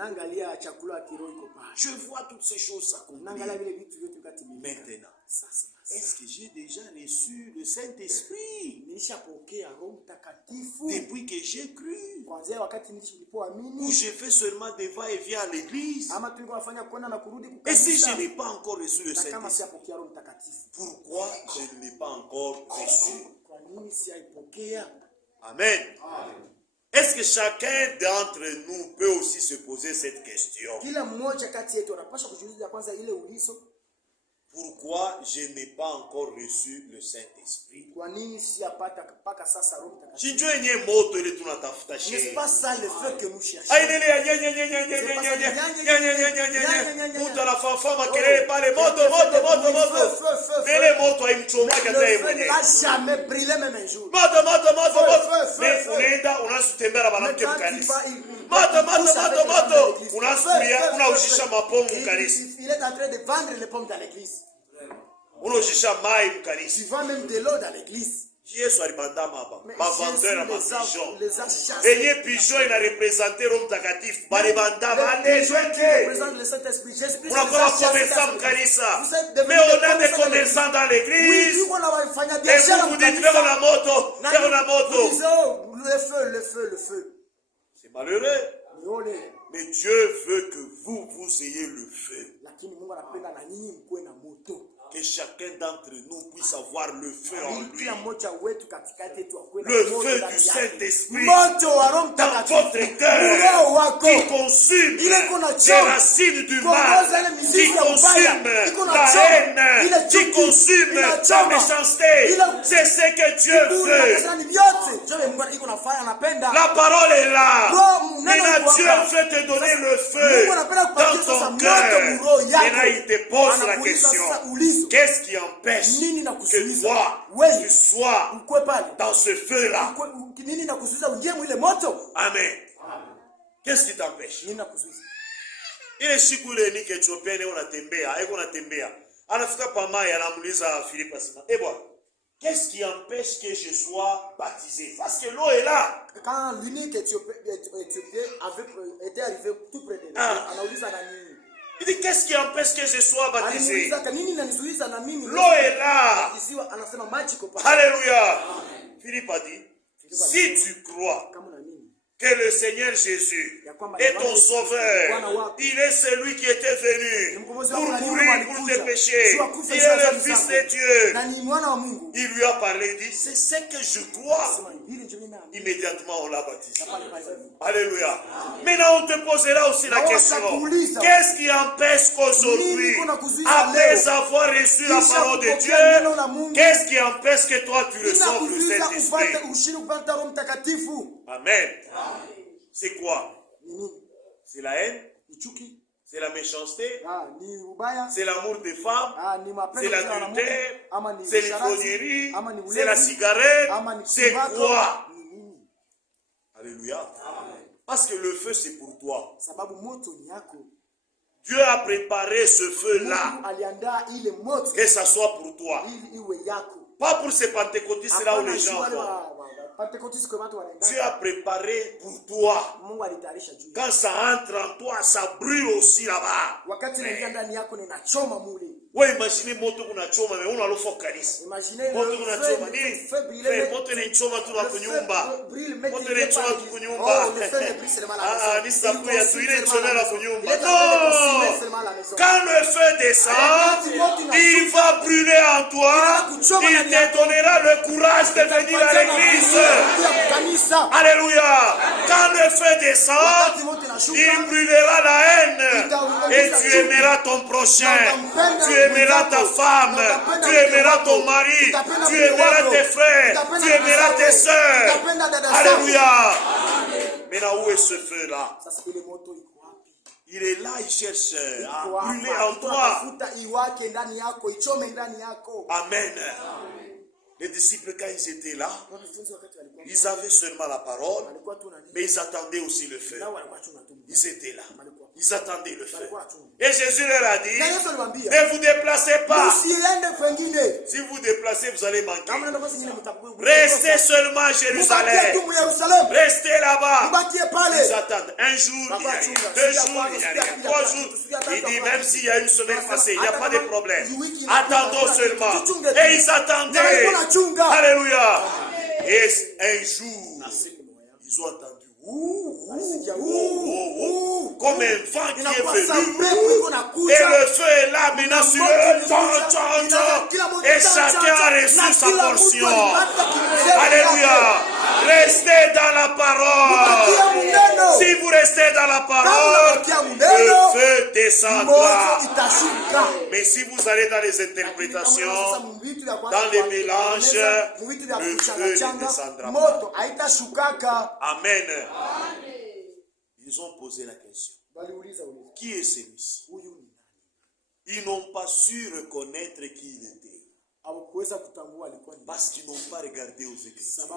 Je vois toutes ces choses s'accomplir. Maintenant, est-ce que j'ai déjà reçu le Saint-Esprit depuis que j'ai cru? Ou j'ai fait seulement des va-et-vient à l'église? Et si je n'ai pas encore reçu le Saint-Esprit, pourquoi je ne l'ai pas encore reçu? Amen. Est-ce que chacun d'entre nous peut aussi se poser cette question? Pourquoi je n'ai pas encore reçu le Saint-Esprit? N'est-ce pas ça le feu que nous cherchons? Le feu n'a jamais brillé même un jour. Il est en train de vendre les pommes dans l'église. Tu vends même de l'eau dans l'église. Yesu alibandama hapa mavandeur na mapigeon enye pigeon ina representer Roho Mtakatifu balibandama alejweke unakuwa commerçant mkanisa mais on a des commerçants dans l'église et vous dites leo na moto le feu c'est malheureux. Mais Dieu veut que vous ayez le feu. Que chacun d'entre nous puisse avoir le feu en lui. Le feu du Saint-Esprit dans votre cœur qui consume les racines du mal, qui consume la haine, qui consume la méchanceté. C'est ce que Dieu veut. La parole est là. Maintenant Dieu veut te donner le feu dans ton cœur. Maintenant il te pose la question. Qu'est-ce qui empêche que toi, tu sois dans ce feu-là? Amen. Qu'est-ce qui t'empêche? Ile siku ile ni Ethiopienne unatembea, haiko unatembea. Anafika pa mai anamuuliza Filipo asema, "Eh bwana, qu'est-ce qui empêche que je sois baptisé? Parce que l'eau est là. Quand l'unique éthiopien était arrivé tout près de lui, il dit, qu'est-ce qui empêche que je sois baptisé? L'eau est là. Alléluia. Philippe a dit, si tu crois que le Seigneur Jésus est ton sauveur, il est celui qui était venu pour mourir pour tes péchés, il est le Fils de Dieu. Il lui a parlé, il dit, c'est ce que je crois. Immédiatement on l'a baptisé. Alléluia. Maintenant on te posera aussi la question, qu'est-ce qui empêche qu'aujourd'hui, après avoir reçu la parole de Dieu, qu'est-ce qui empêche que toi tu reçoives le Saint-Esprit? Amen. C'est quoi? C'est la haine? C'est la méchanceté? C'est l'amour des femmes? C'est l'adultère? C'est l'ivrognerie? C'est la cigarette? C'est quoi? Alléluia. Parce que le feu c'est pour toi. Dieu a préparé ce feu-là. Que ça soit pour toi. Pas pour ces pentecôtistes là où les gens vont. Dieu a préparé pour toi. Quand ça entre en toi, ça brûle aussi là-bas. Oui, imaginez moto kuna choma mais uno alofocalize. Moto kuna choma ni moto ni choma tu na kunyumba. Moto ni choma tu kunyumba. Ni sapu ya tu ile choma la kunyumba. Non! Quand le feu descend, il va brûler en toi. Il te donnera le courage de venir à l'église. Alléluia. Quand le feu descend, il brûlera la haine. Et tu aimeras ton prochain. Tu aimeras ta femme, tu aimeras ton mari, tu aimeras tes frères, tu aimeras tes soeurs. Alléluia. Maintenant, où est ce feu-là? Il est là, il cherche à brûler en toi. Amen. Les disciples, quand ils étaient là, ils avaient seulement la parole, mais ils attendaient aussi le feu. Ils étaient là. Ils attendaient le feu. Et Jésus leur a dit, ne vous déplacez pas. Si vous vous déplacez, vous allez manquer. Restez seulement à Jérusalem. Restez là-bas. Ils attendent. Un jour, il y a rien. 2 jours, il y a rien. 3 jours. Il dit, même s'il y a une semaine passée, il n'y a pas de problème. Attendons seulement. Et ils attendaient. Alléluia. Et un jour, ils ont entendu. Comme un vent qui est venu. Et le feu est là maintenant sur eux. Et chacun a reçu sa portion. Alléluia. Restez dans la parole. Si vous restez dans la parole, le feu descendra. Mais si vous allez dans les interprétations, dans les mélanges, le feu ne descendra pas. Amen. Ils ont posé la question. Qui est celui-ci? Ils n'ont pas su reconnaître qui il était. Parce qu'ils n'ont pas regardé aux Écritures.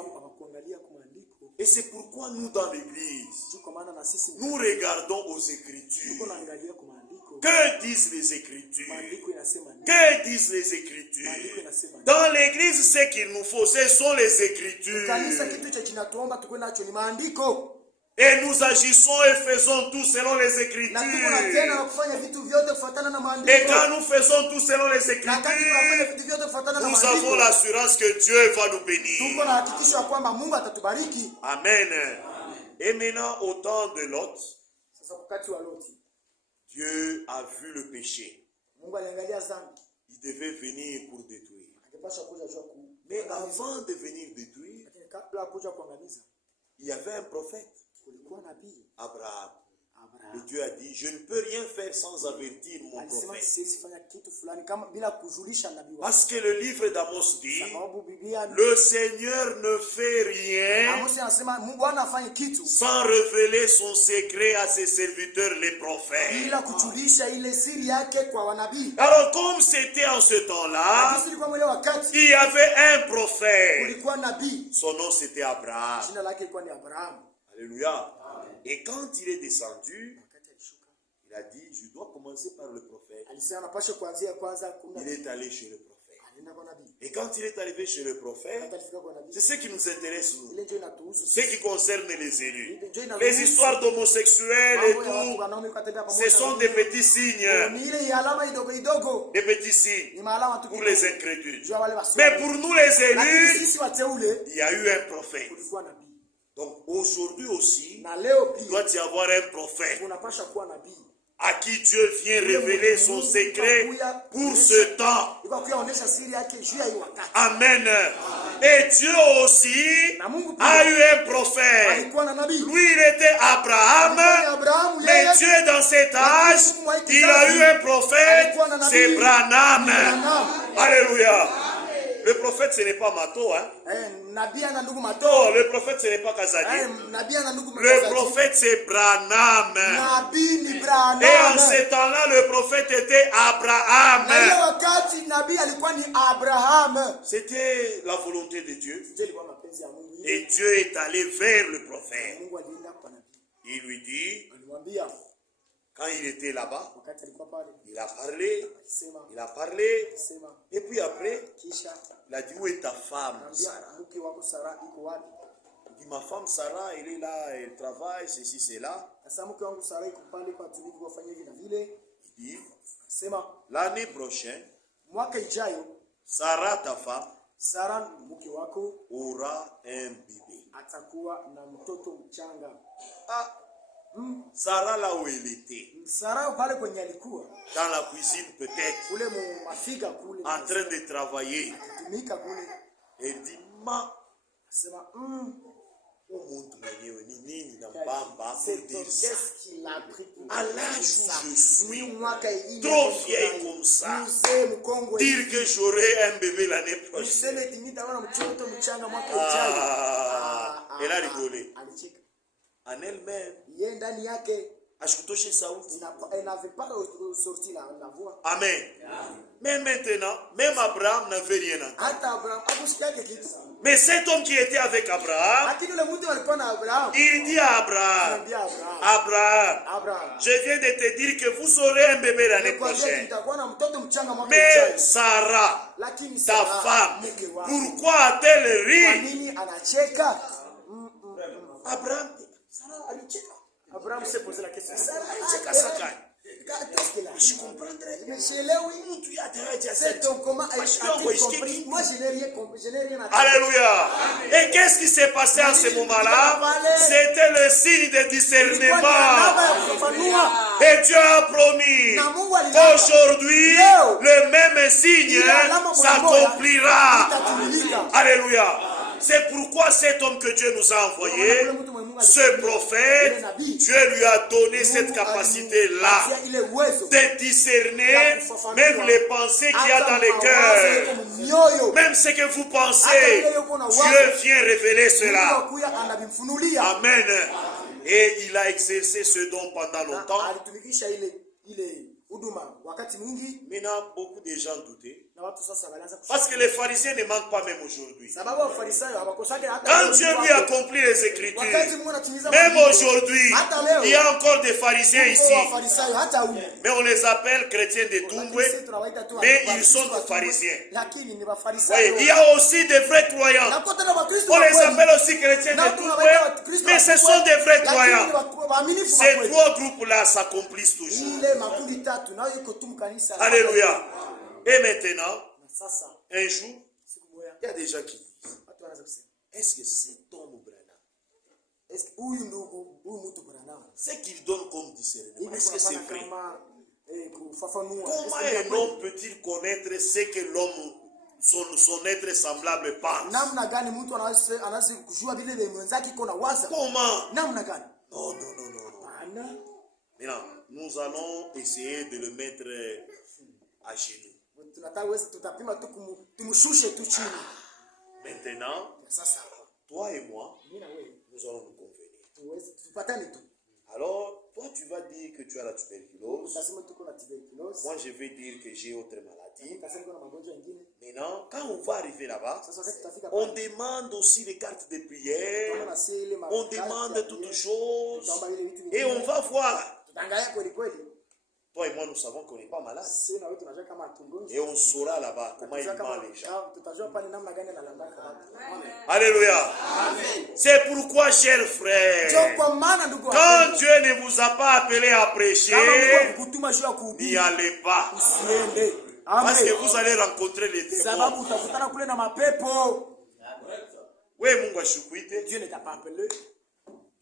Et c'est pourquoi nous dans l'église, nous regardons aux Écritures. Que disent les Écritures? Que disent les Écritures? Dans l'église, ce qu'il nous faut, ce sont les Écritures. Et nous agissons et faisons tout selon les Écritures. Et quand nous faisons tout selon les Écritures, nous avons l'assurance que Dieu va nous bénir. Amen. Et maintenant, au temps de Lot, Dieu a vu le péché. Il devait venir pour détruire. Mais avant de venir détruire, il y avait un prophète, Abraham. Et Dieu a dit, je ne peux rien faire sans avertir mon prophète. Parce que le livre d'Amos dit, le Seigneur ne fait rien sans révéler son secret à ses serviteurs les prophètes. Alors comme c'était en ce temps-là, il y avait un prophète. Son nom c'était Abraham. Alléluia. Et quand il est descendu, il a dit, je dois commencer par le prophète. Il est allé chez le prophète. Et quand il est arrivé chez le prophète, c'est ce qui nous intéresse nous. Ce qui concerne les élus. Les histoires d'homosexuels et tout, ce sont des petits signes. Des petits signes pour les incrédules. Mais pour nous les élus, il y a eu un prophète. Donc aujourd'hui aussi, il doit y avoir un prophète à qui Dieu vient révéler son secret pour ce temps. Amen. Et Dieu aussi a eu un prophète. Lui, il était Abraham. Mais Dieu, dans cet âge, il a eu un prophète. C'est Branham. Alléluia. Le prophète, ce n'est pas Mato, hein? Oh, le prophète, ce n'est pas Kazadi. Le prophète, c'est Branham. Et en ce temps-là, le prophète était Abraham. C'était la volonté de Dieu. Et Dieu est allé vers le prophète. Il lui dit, quand il était là-bas, il a parlé, et puis après, il a dit, où est ta femme, Sarah? Il dit, ma femme Sarah, elle est là, elle travaille, ceci, cela. Il dit, l'année prochaine, Sarah, ta femme, aura un bébé. Ah, Sarah là où elle était, dans la cuisine peut-être, en train de travailler. Elle dit, ma, qu'est-ce qu'il a pris à l'âge où je suis, trop vieille comme ça, dire que j'aurai un bébé l'année prochaine. Elle a rigolé. En elle-même, elle n'avait pas sorti la voix. Amen. Mais maintenant, même Abraham n'avait rien entendu. Mais cet homme qui était avec Abraham, il dit à Abraham, Abraham, je viens de te dire que vous aurez un bébé l'année prochaine. Mais Sarah, ta femme, pourquoi a-t-elle ri? Abraham s'est posé la question. Je comprendrais. C'est comment a-t-il compris? Moi, je n'ai rien compris. Alléluia. Et qu'est-ce qui s'est passé à ce moment-là? C'était le signe de discernement. Et Dieu a promis qu'aujourd'hui, le même signe s'accomplira. Alléluia. C'est pourquoi cet homme que Dieu nous a envoyé, ce prophète, Dieu lui a donné cette capacité-là de discerner même les pensées qu'il y a dans les cœurs. Même ce que vous pensez, Dieu vient révéler cela. Amen. Et il a exercé ce don pendant longtemps. Maintenant, beaucoup de gens doutaient. Parce que les pharisiens ne manquent pas même aujourd'hui. Quand Dieu lui accomplit les Écritures, même aujourd'hui, il y a encore des pharisiens ici. Mais on les appelle chrétiens de Toumboué, mais ils sont des pharisiens. Oui, il y a aussi des vrais croyants. On les appelle aussi chrétiens de Toumboué, mais ce sont des vrais croyants. Ces trois groupes-là s'accomplissent toujours. Alléluia. Et maintenant, un jour, il y a des gens qui disent, est-ce que cet homme Branham, ce qu'il donne comme discernement, est-ce que c'est vrai? Comment un homme peut-il connaître ce que l'homme, son être semblable pense? Comment? Non. Maintenant, nous allons essayer de le mettre à genoux. Maintenant, toi et moi, nous allons nous convenir. Alors, toi tu vas dire que tu as la tuberculose. Moi je vais dire que j'ai autre maladie. Maintenant, quand on va arriver là-bas, on demande aussi les cartes de prière. On demande toutes choses. Et on va voir. Toi et moi, nous savons qu'on n'est pas malade. Et on saura là-bas comment il ment les gens. Alléluia. C'est pourquoi, chers frères, quand Dieu ne vous a pas appelé à prêcher, n'y allez pas. Parce que vous allez rencontrer les démons. Oui, Mungu ashukuite. Dieu ne t'a pas appelé.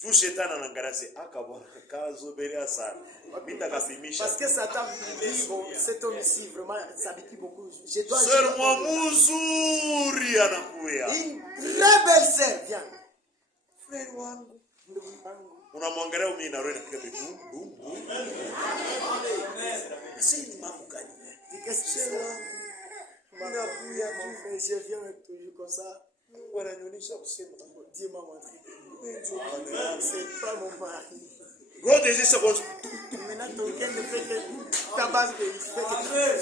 Tout shetani anangarase akabona kazoberea sana. Parce que Satan dit, bon, cet homme-ci vraiment s'habitue beaucoup. Je dois. Sœur Mwamuzuri anakuya. Une très belle sœur, viens. Frère wangu. Unamwangalia umi na roho inapiga bitu. C'est une mamou gani. Qu'est-ce que c'est? Je viens toujours comme ça. Dieu m'a montré. C'est pas mon mari.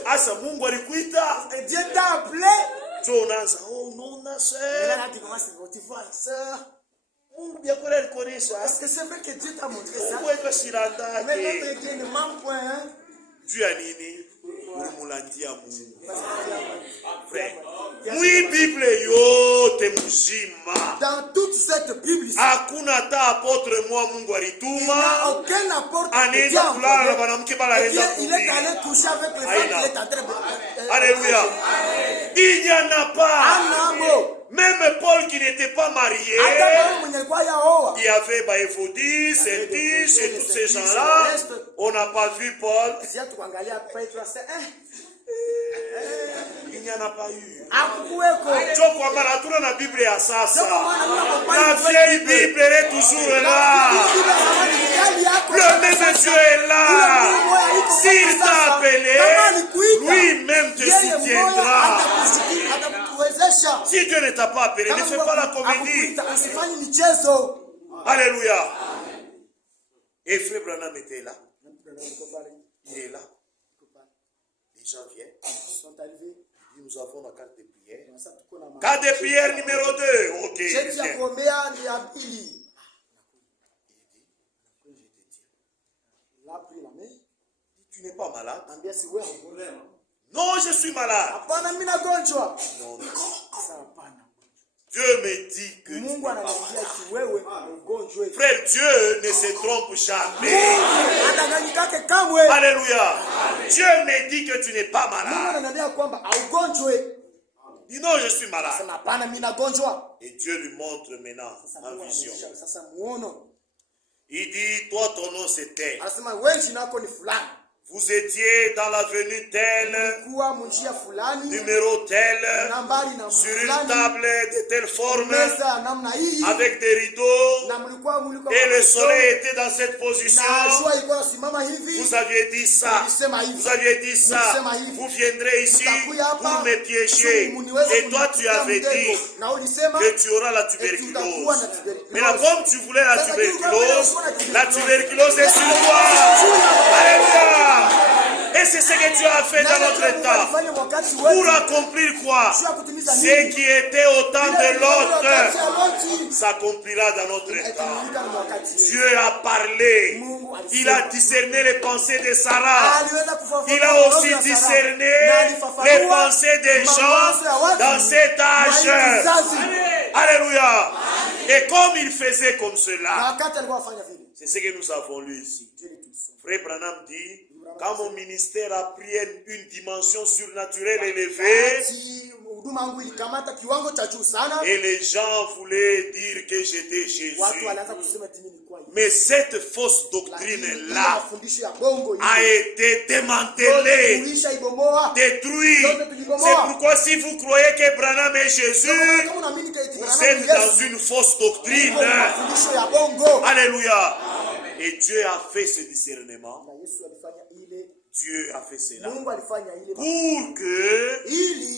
Asa Mungu alikuita. Dieu t'a appelé. Tu unaanza, oh non, sœur. Tu vois, sœur. Est-ce que c'est vrai que Dieu t'a montré ça? Mais notre Dieu ne ment point. Hein? Dieu a nini? Oui, Bible yote mzima. Dans toute cette Bible ici, hakuna hata apôtre moi Mungu alituma. Aucun apôtre anaenda kulala na mwanamke bala anaenda kulia. Il est allé coucher avec les femmes, il est en train de. Alléluia. Il n'y en a pas. Même Paul qui n'était pas marié, il y avait Baévodie, Cédis et tous ces gens-là. On n'a pas vu Paul. Il n'y en a pas eu. La Bible est à ça. La vieille Bible est toujours là. Le même Dieu est là. S'il t'a appelé, lui-même te soutiendra. Si Dieu ne t'a pas appelé, ne fais pas la comédie. Alléluia. Et Frère Branham était là. Il est là. Les gens viennent. Nous avons la carte de prière. Carte de prière numéro 2. Ok. Tu n'es pas malade? Non, je suis malade. Non. Dieu me dit que frère, Dieu ne se trompe jamais. Alléluia. Dieu me dit que tu n'es pas malade. Dis non, je suis malade. Et Dieu lui montre maintenant en vision. Il dit, toi ton nom c'est tel. Vous étiez dans l'avenue telle, numéro tel, sur une table de telle forme, avec des rideaux, et le soleil était dans cette position. Vous aviez dit ça, vous aviez dit ça, vous viendrez ici pour me piéger. Et toi tu avais dit que tu auras la tuberculose. Mais là, comme tu voulais la tuberculose est sur toi. Alléluia. Et c'est ce que Dieu a fait dans notre temps. Pour accomplir quoi? Ce qui était au temps de l'autre s'accomplira dans notre temps. Dieu a parlé. Il a discerné les pensées de Sarah. Il a aussi discerné les pensées des gens dans cet âge. Alléluia. Et comme il faisait comme cela, c'est ce que nous avons lu ici. Frère Branham dit, quand mon ministère a pris une dimension surnaturelle élevée, et les gens voulaient dire que j'étais Jésus. Mais cette fausse doctrine-là a été démantelée, détruite. C'est pourquoi si vous croyez que Branham est Jésus, vous êtes dans une fausse doctrine. Alléluia. Et Dieu a fait ce discernement. Dieu a fait cela pour que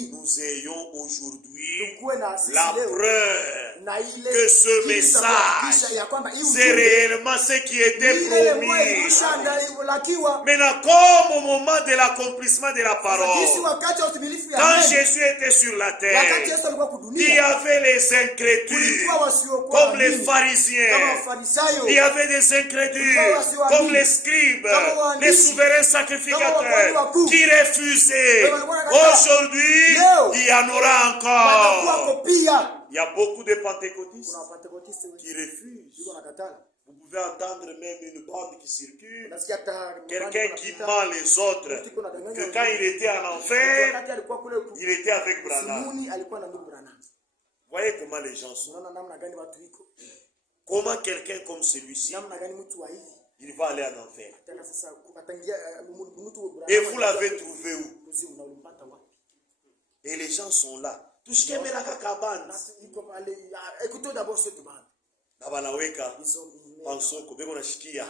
nous ayons aujourd'hui la preuve que ce message c'est réellement ce qui était promis. Maintenant, comme au moment de l'accomplissement de la parole, quand Jésus était sur la terre, il y avait les incrédules comme les pharisiens. Il y avait des incrédules perdus, comme les scribes, les souverains sacrificateurs qui refusaient. Aujourd'hui, il y en aura encore. Il y a beaucoup de pentecôtistes qui refusent. Vous pouvez entendre même une bande qui circule, quelqu'un qui ment les autres, que quand il était en enfer, il était avec Branham. Voyez comment les gens sont. Comment quelqu'un comme celui-ci, il va aller en enfer. Et vous l'avez trouvé où? Et les gens sont là. Nabanaweka pansoko beko nashikia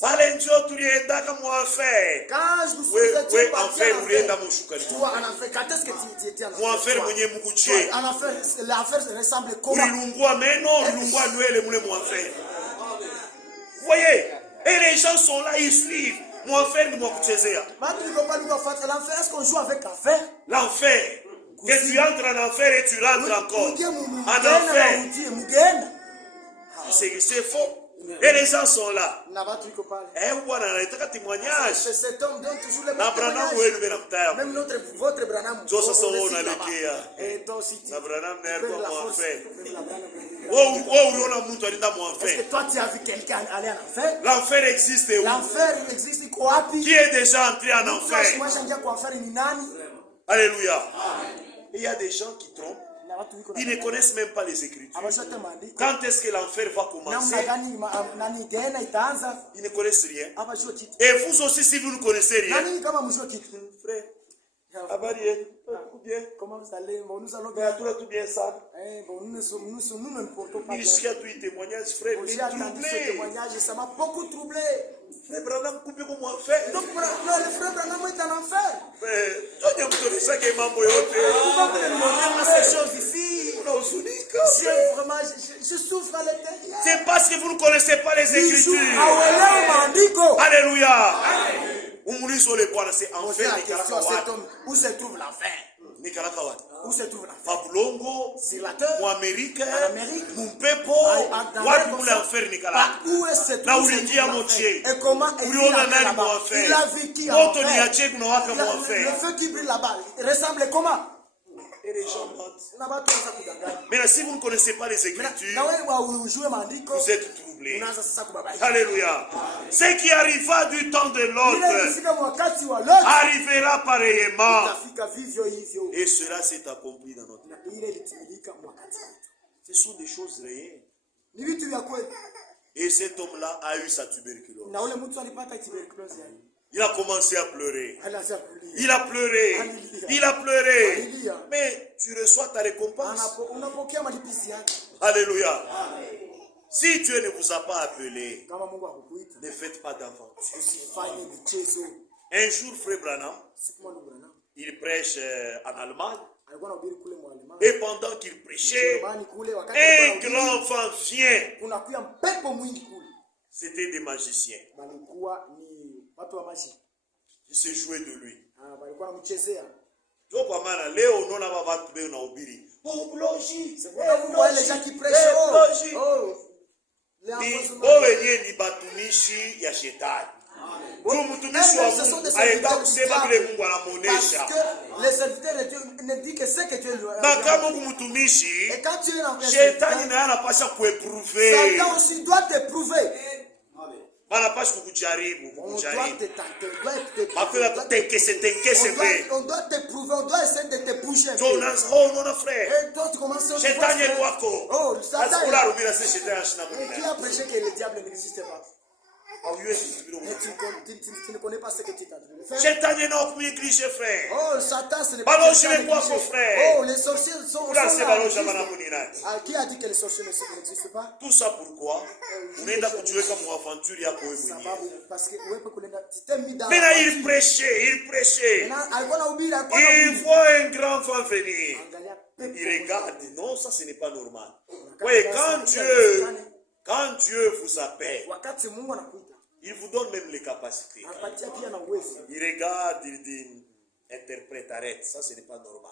pale njo tuliendaka muenfer. We enfer ulienda mushuka muenfer mwenye mukuche ulilungua meno ulilungua nywele mule muenfer. Voyez, et les gens sont là, ils suivent. Muenfer ni mwakuchezea. L'enfer, est-ce qu'on joue avec l'enfer? L'enfer, que tu entres en enfer et tu rentres encore en enfer. C'est faux. Et les gens sont là. Eh, voilà, il y a un témoignage. Même votre Branham. Est-ce que toi tu as vu quelqu'un aller en enfer? L'enfer existe où? L'enfer existe qui est déjà entré en enfer? Alléluia. Il y a des gens qui trompent. Ils ne connaissent même pas les Écritures. Quand est-ce que l'enfer va commencer? Ils ne connaissent rien. Et vous aussi, si vous ne connaissez rien, frère, comment vous allez? Nous allons bien. Tout bien ça. Nous ne portons pas. Il y a tout témoignage, frère. J'ai entendu ce témoignage et ça m'a beaucoup troublé. Frère Branham, coupé comme enfer. Donc, le frère Branham est en enfer. Pourquoi vous me demandez ces choses ici? Vraiment, je souffre à l'intérieur. C'est parce que vous ne connaissez pas les Écritures. Alléluia. C'est enfer. Où se trouve l'enfer? Où se trouve l'enfer? Fabulongo, sur la terre, en Amérique, mon pepo, où est-ce que et comment il a vécu le feu qui brille là-bas ressemble comment? Et les gens mentent. Mais si vous ne connaissez pas les Écritures, vous êtes troublés. Alléluia. Ce qui arriva du temps de l'autre arrivera pareillement. Et cela s'est accompli dans notre vie. Ce sont des choses réelles. Et cet homme-là a eu sa tuberculose. Il a commencé à pleurer. Il a pleuré. Il a pleuré. Mais tu reçois ta récompense. Alléluia. Si Dieu ne vous a pas appelé, ne faites pas d'enfants. Un jour, frère Branham, il prêche en Allemagne. Et pendant qu'il prêchait, un grand vent vient. C'était des magiciens. Ils se jouaient de lui. C'est pourquoi vous voyez les gens qui prêchent. Ce sont des serviteurs du diable. Parce que les serviteurs de Dieu ne disent que ce que Dieu lui a. Et quand tu es dans le Satan aussi doit t'éprouver. On doit te tenter, on doit t'éprouver, on doit essayer de te bouger. Et toi tu commences à qui a prêché que le diable n'existe pas? Tu ne connais pas ce que tu t'as de faire. Oh, Satan, ce n'est pas frère. Oh, les sorciers sont là. Qui a dit que les sorciers n'existent pas? Tout ça pourquoi? Parce que tu t'es mis dans. Maintenant, il prêchait. Il voit un grand vent venir. Il regarde. Non, ça, ce n'est pas normal. Oui, quand Dieu vous appelle, il vous donne même les capacités. Il regarde, il dit, interprète, arrête. Ça, ce n'est pas normal.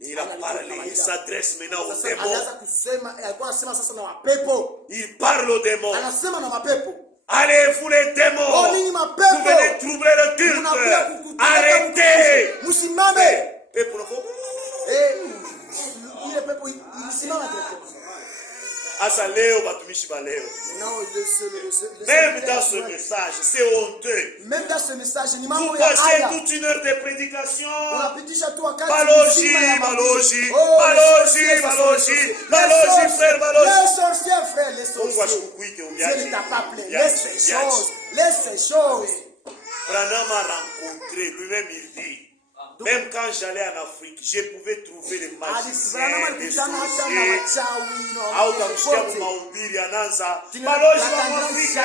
Il a parlé, il s'adresse maintenant aux démons. Il parle aux démons. Anasema na mapepo. Allez, vous les démons, vous venez troubler le culte. Arrêtez. Musimame. Pepo ile pepo ilisimama directement. Asa leo batumishi ba leo. Même dans ce message, c'est honteux. Même dans ce message, ni mambo vous ya passez aya. toute une heure de prédication. Unapitisha tu wakati Balogi, frère, balogi. Les sorciers, frère, les sorciers. Dieu ne t'a pas appelé. Laisse ces choses. Laisse ces choses. Branham a rencontré, lui-même il dit. Même quand j'allais en Afrique, je pouvais trouver les magiciens, les sorciers. Autamshikia mahubiri anaanza balozi wa Afrika,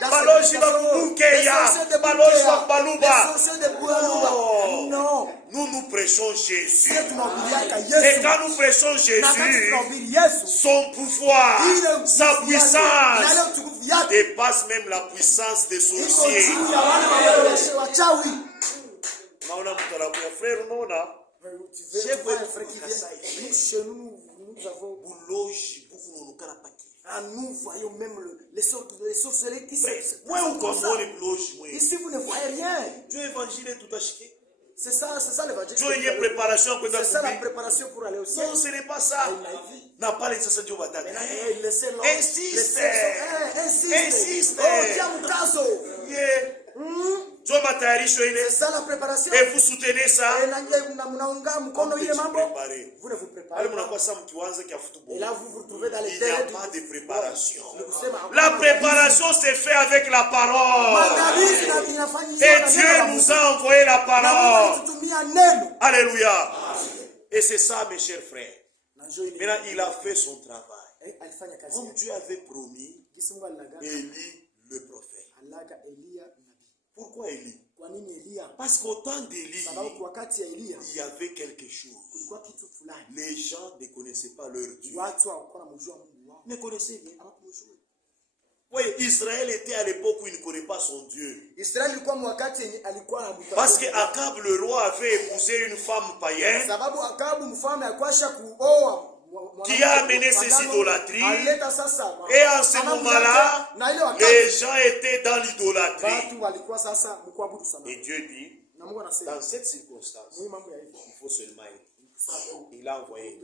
balozi wa Kubukeya, balozi wa Baluba. Non, nous prêchons Jésus. Et quand nous prêchons Jésus, son pouvoir, sa puissance dépasse même la puissance des sorciers. Naona mtu anakuwa frère, unaona? Chez nous, nous avons buloji buku nonokana paki. Nous voyons même les sorcelleries qui sont. Ici vous ne voyez rien. Dieu évangile tout acheté. C'est ça l'évangile. Dieu y a préparation pour c'est ça la préparation pour aller au ciel. Non, ce n'est pas ça. N'a pas les ça Dieu va t'aider. Insiste. Insiste. Oh, tiens mon caso. C'est ça la préparation. Et vous soutenez ça. Vous vous préparez. Et là vous vous retrouvez dans les il n'y a pas de préparation. La préparation s'est faite avec la parole. Et Dieu nous a envoyé la parole. Alléluia. Et c'est ça, mes chers frères. Maintenant, il a fait son travail. Comme Dieu avait promis, Élie le prophète. Pourquoi Élie? Parce qu'au temps d'Élie, il y avait quelque chose. Les gens ne connaissaient pas leur Dieu. Ne connaissaient rien. Oui, Israël était à l'époque où il ne connaît pas son Dieu. Parce qu'Akab le roi avait épousé une femme païenne qui a amené ses idolâtries. Et en ce moment-là, les gens étaient dans l'idolâtrie. Et Dieu dit, dans cette circonstance, il faut seulement être. Il a envoyé.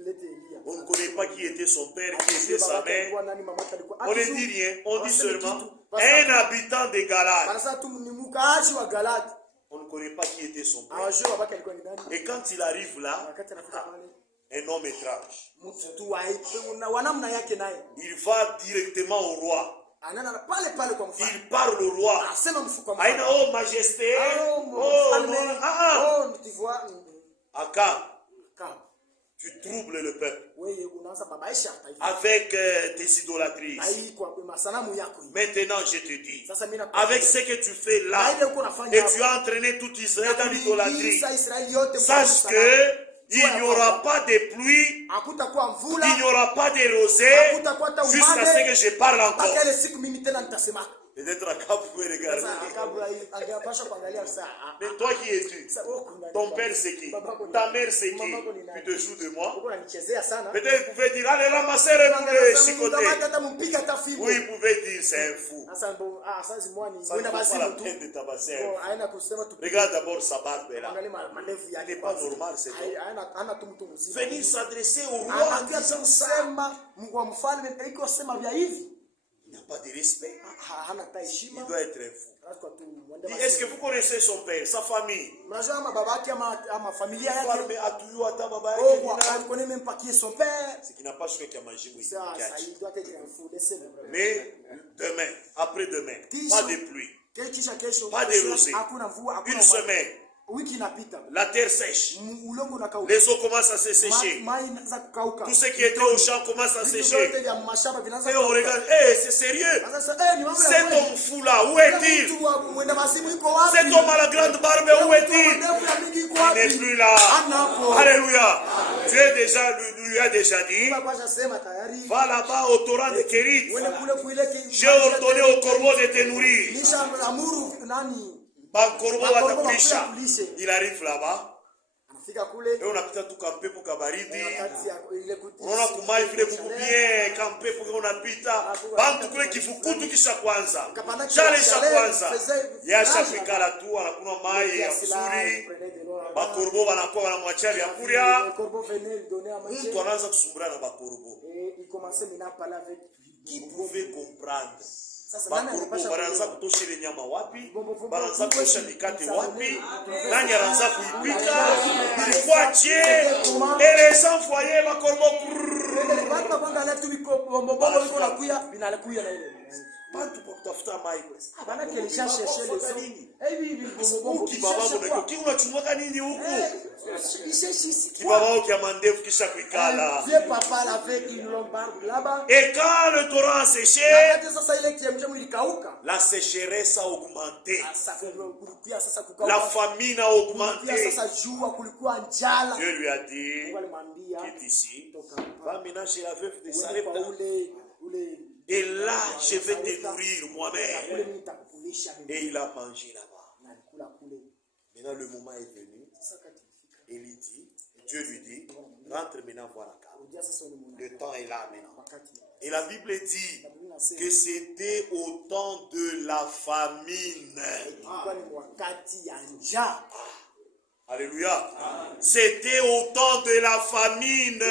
On ne connaît pas qui était son père, qui était sa mère. On ne dit rien. On dit seulement un habitant de Galate. On ne connaît pas qui était son père. Et quand il arrive là, un homme étrange. Il va directement au roi. Il parle au roi. Oh majesté. Akab, tu troubles le peuple avec tes idolâtries. Maintenant je te dis, avec ce que tu fais là, et tu as entraîné tout Israël dans l'idolâtrie, sache que il n'y aura pas de pluie, il n'y aura pas de rosée, jusqu'à ce que je parle encore. Peut-être Akab pouvait regarder. Mais toi qui es-tu? Ton père c'est qui? Ta mère c'est qui? Tu te joues de moi? Peut-être vous pouvez dire, allez ramasser-le pour le chicoter. Oui, vous pouvez dire, c'est un fou. Ça ne vaut pas la peine de tabasser un fou. Regarde d'abord sa barbe là. Il n'est pas normal, c'est tout. Venir s'adresser au roi en disant ça. Il n'y a pas de respect. Il doit être un fou. Est-ce que vous connaissez son père, sa famille? On ne connaît même pas qui est son père. C'est qu'il n'a pas choisi qu'il a mangé. Il doit être un fou. Mais demain, après-demain, pas de pluie, pas de rosée, une semaine. La terre sèche. Les eaux commencent à se sécher. Tout ce qui était au champ commence à sécher. Et on regarde, c'est sérieux. Cet homme fou là, où est-il? Cet homme à la grande barbe, où est-il? Il n'est plus là. Alléluia. Dieu lui a déjà dit, va là-bas au torrent de Kérit. J'ai ordonné au corbeau de te nourrir. Il arrive là-bas. Et on a pita tout campé pour kabaridi. On a kumai vile kuku bien campé pour on a pita. Bantu kule kifukutu kisha kwanza. Chale cha kwanza. Yasha fikala tu anakuna mai ya kusuri. Bakorbo wanakuwa wanamwachia vyakula. Mtu anaanza kusumbura na bakorbo. Qui pouvait comprendre? Bakorbo wanaanza kutosha ile nyama wapi? Wanaanza kutosha mikate wapi? Nani anaanza kuipika? Ilikuwa je? Et les envoyés bakorbo. Bantu kwa kutafuta mai kwesi. Bana kelisha chercher les autres. Unachumaka nini huku? Kibaba ukiamandevu kisha kuikala. Vieux papa avec une longue barbe là-bas. Et quand le torrent a séché, la sécheresse a augmenté. La famine a augmenté. Dieu lui a dit, quitte ici, va maintenant chez la veuve de Sarepta. Et là, je vais te nourrir moi-même. Et il a mangé là-bas. Maintenant, le moment est venu. Et il dit, Dieu lui dit, rentre maintenant voir la cave. Le temps est là maintenant. Et la Bible dit que c'était au temps de la famine. Alléluia. C'était au temps de la famine.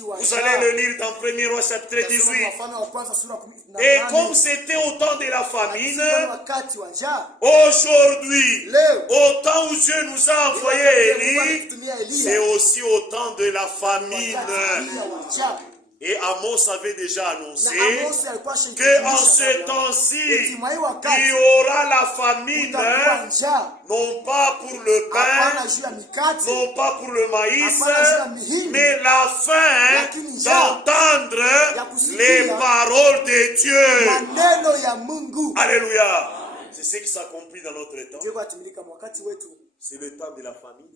Vous allez le lire dans 1er Roi chapitre 18. Et comme c'était au temps de la famine, aujourd'hui, au temps où Dieu nous a envoyé Élie, c'est aussi au temps de la famine. Et Amos avait déjà annoncé qu'en ce temps-ci, il y aura la famine, non pas pour le pain, non pas pour le maïs, mais la faim d'entendre les paroles de Dieu. Alléluia. C'est ce qui s'accomplit dans notre temps. C'est le temps de la famine.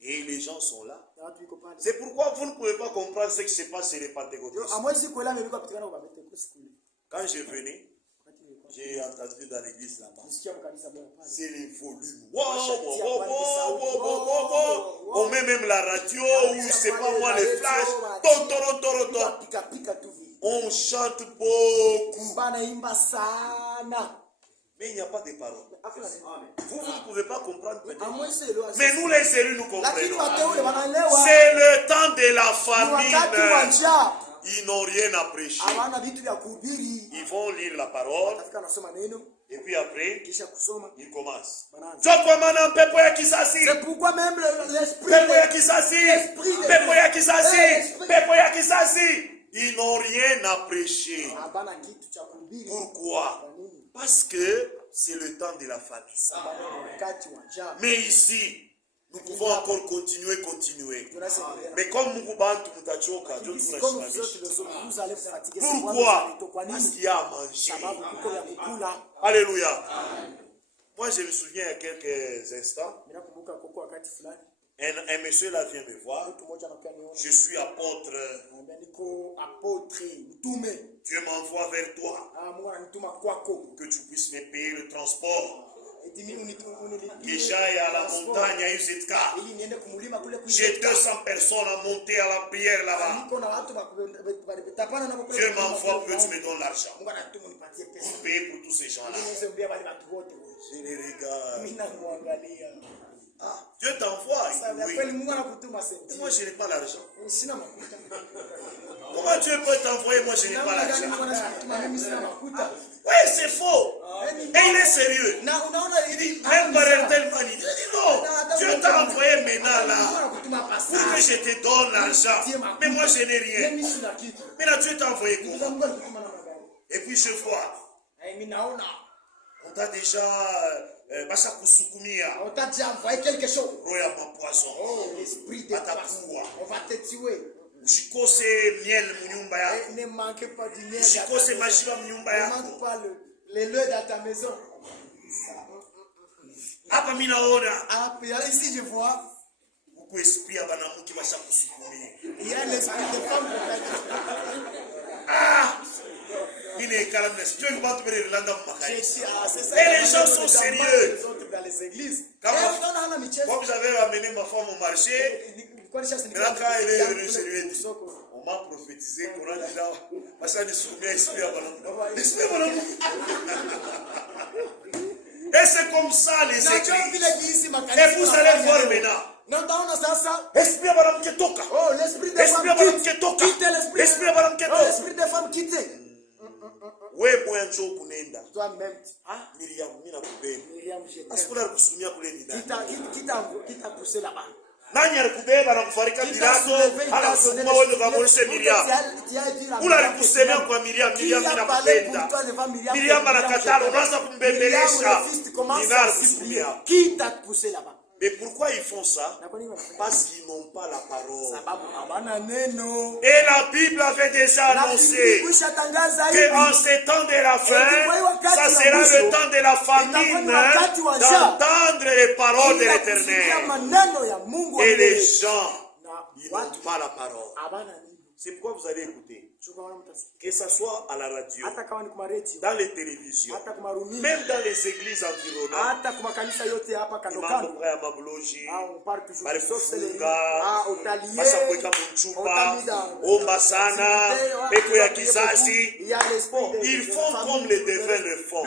Et les gens sont là. C'est pourquoi vous ne pouvez pas comprendre ce qui se passe chez les pentecôtistes. Quand je venais, j'ai entendu dans l'église là-bas. C'est les volumes. On met même la radio ou c'est pas moi les flashs. On chante beaucoup. Mais il n'y a pas de paroles. Vous ne pouvez pas comprendre peut-être. Mais nous les élus, nous comprenons. C'est le temps de la famine. Ils n'ont rien à prêcher. Ils vont lire la parole. Et puis après, ils commencent. C'est pourquoi même l'esprit. Ils n'ont rien à prêcher. Pourquoi? Parce que c'est le temps de la famille. Mais ici, nous pouvons encore continuer. Mais comme Mukubantu Mutachoka, pourquoi? Parce qu'il y a à manger. Alléluia. Moi, je me souviens il y a quelques instants, un monsieur là vient me voir. Je suis apôtre. Dieu m'envoie vers toi. Que tu puisses me payer le transport. Que j'aille à la montagne à Uzetka. J'ai 200 personnes à monter à la prière là-bas. Dieu m'envoie pour que tu me donnes l'argent. Pour payer pour tous ces gens-là. Je les regarde. Dieu t'envoie. Oui. Moi, je n'ai pas l'argent. Comment Dieu peut t'envoyer? Moi, je n'ai pas l'argent. Oui, c'est faux. Et il est sérieux. Il dit, même par un tel man, il dit non. Dieu t'a envoyé maintenant là. Pour que je te donne l'argent. Mais moi, je n'ai rien. Maintenant, Dieu t'a envoyé comment? Et puis, je vois. On t'a déjà. On t'a déjà envoyé quelque chose. Oh, l'esprit de poisson. On va te tuer. Ne manque pas du miel. Ne manque pas le lait dans ta maison. Ici je vois. Il y a l'esprit de femme. Et les gens sont sérieux. Quand vous avez ramené ma femme au marché, maintenant quand elle est venue, je lui ai dit, on m'a prophétisé qu'on a déjà... Parce que l'esprit et c'est comme ça les églises. Et vous allez voir maintenant. Esprit Abraham qui toka. Oh, l'esprit des femmes quitte. L'esprit des femmes quitte. Toi-même. Myriam, je t'aime. Qui t'a poussé là-bas? Nani alikubeba na kufarika Pilato anasukuma wewe ukamwonyesha Miriam. Ula alikusemea kwa Miriam, Miriam ninakupenda. Miriam anakataa, unaanza kumbembelesha. Qui t'a poussé là-bas? Mais pourquoi ils font ça? Parce qu'ils n'ont pas la parole. Et la Bible avait déjà annoncé qu'en ces temps de la fin, ça sera le temps de la famine, d'entendre les paroles de l'Éternel. Et les gens, ils n'ont pas la parole. C'est pourquoi vous allez écouter. Que ce soit à la radio, dans les télévisions, même dans les églises environnantes, ils font comme les devins le font.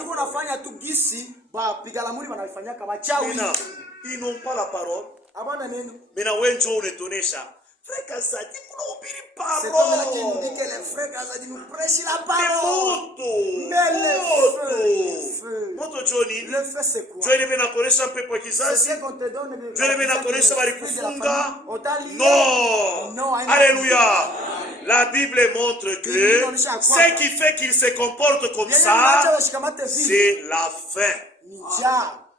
Ils n'ont pas la parole. Maintenant, on est étonné ça. Frère Kazadi, c'est comme là qui nous dit que les frères Kazadi nous prêchent la parole. Mais le feu c'est quoi? C'est ce qu'on te donne. Non. Alléluia. La Bible montre que ce qui fait qu'il se comporte comme ça, c'est la faim.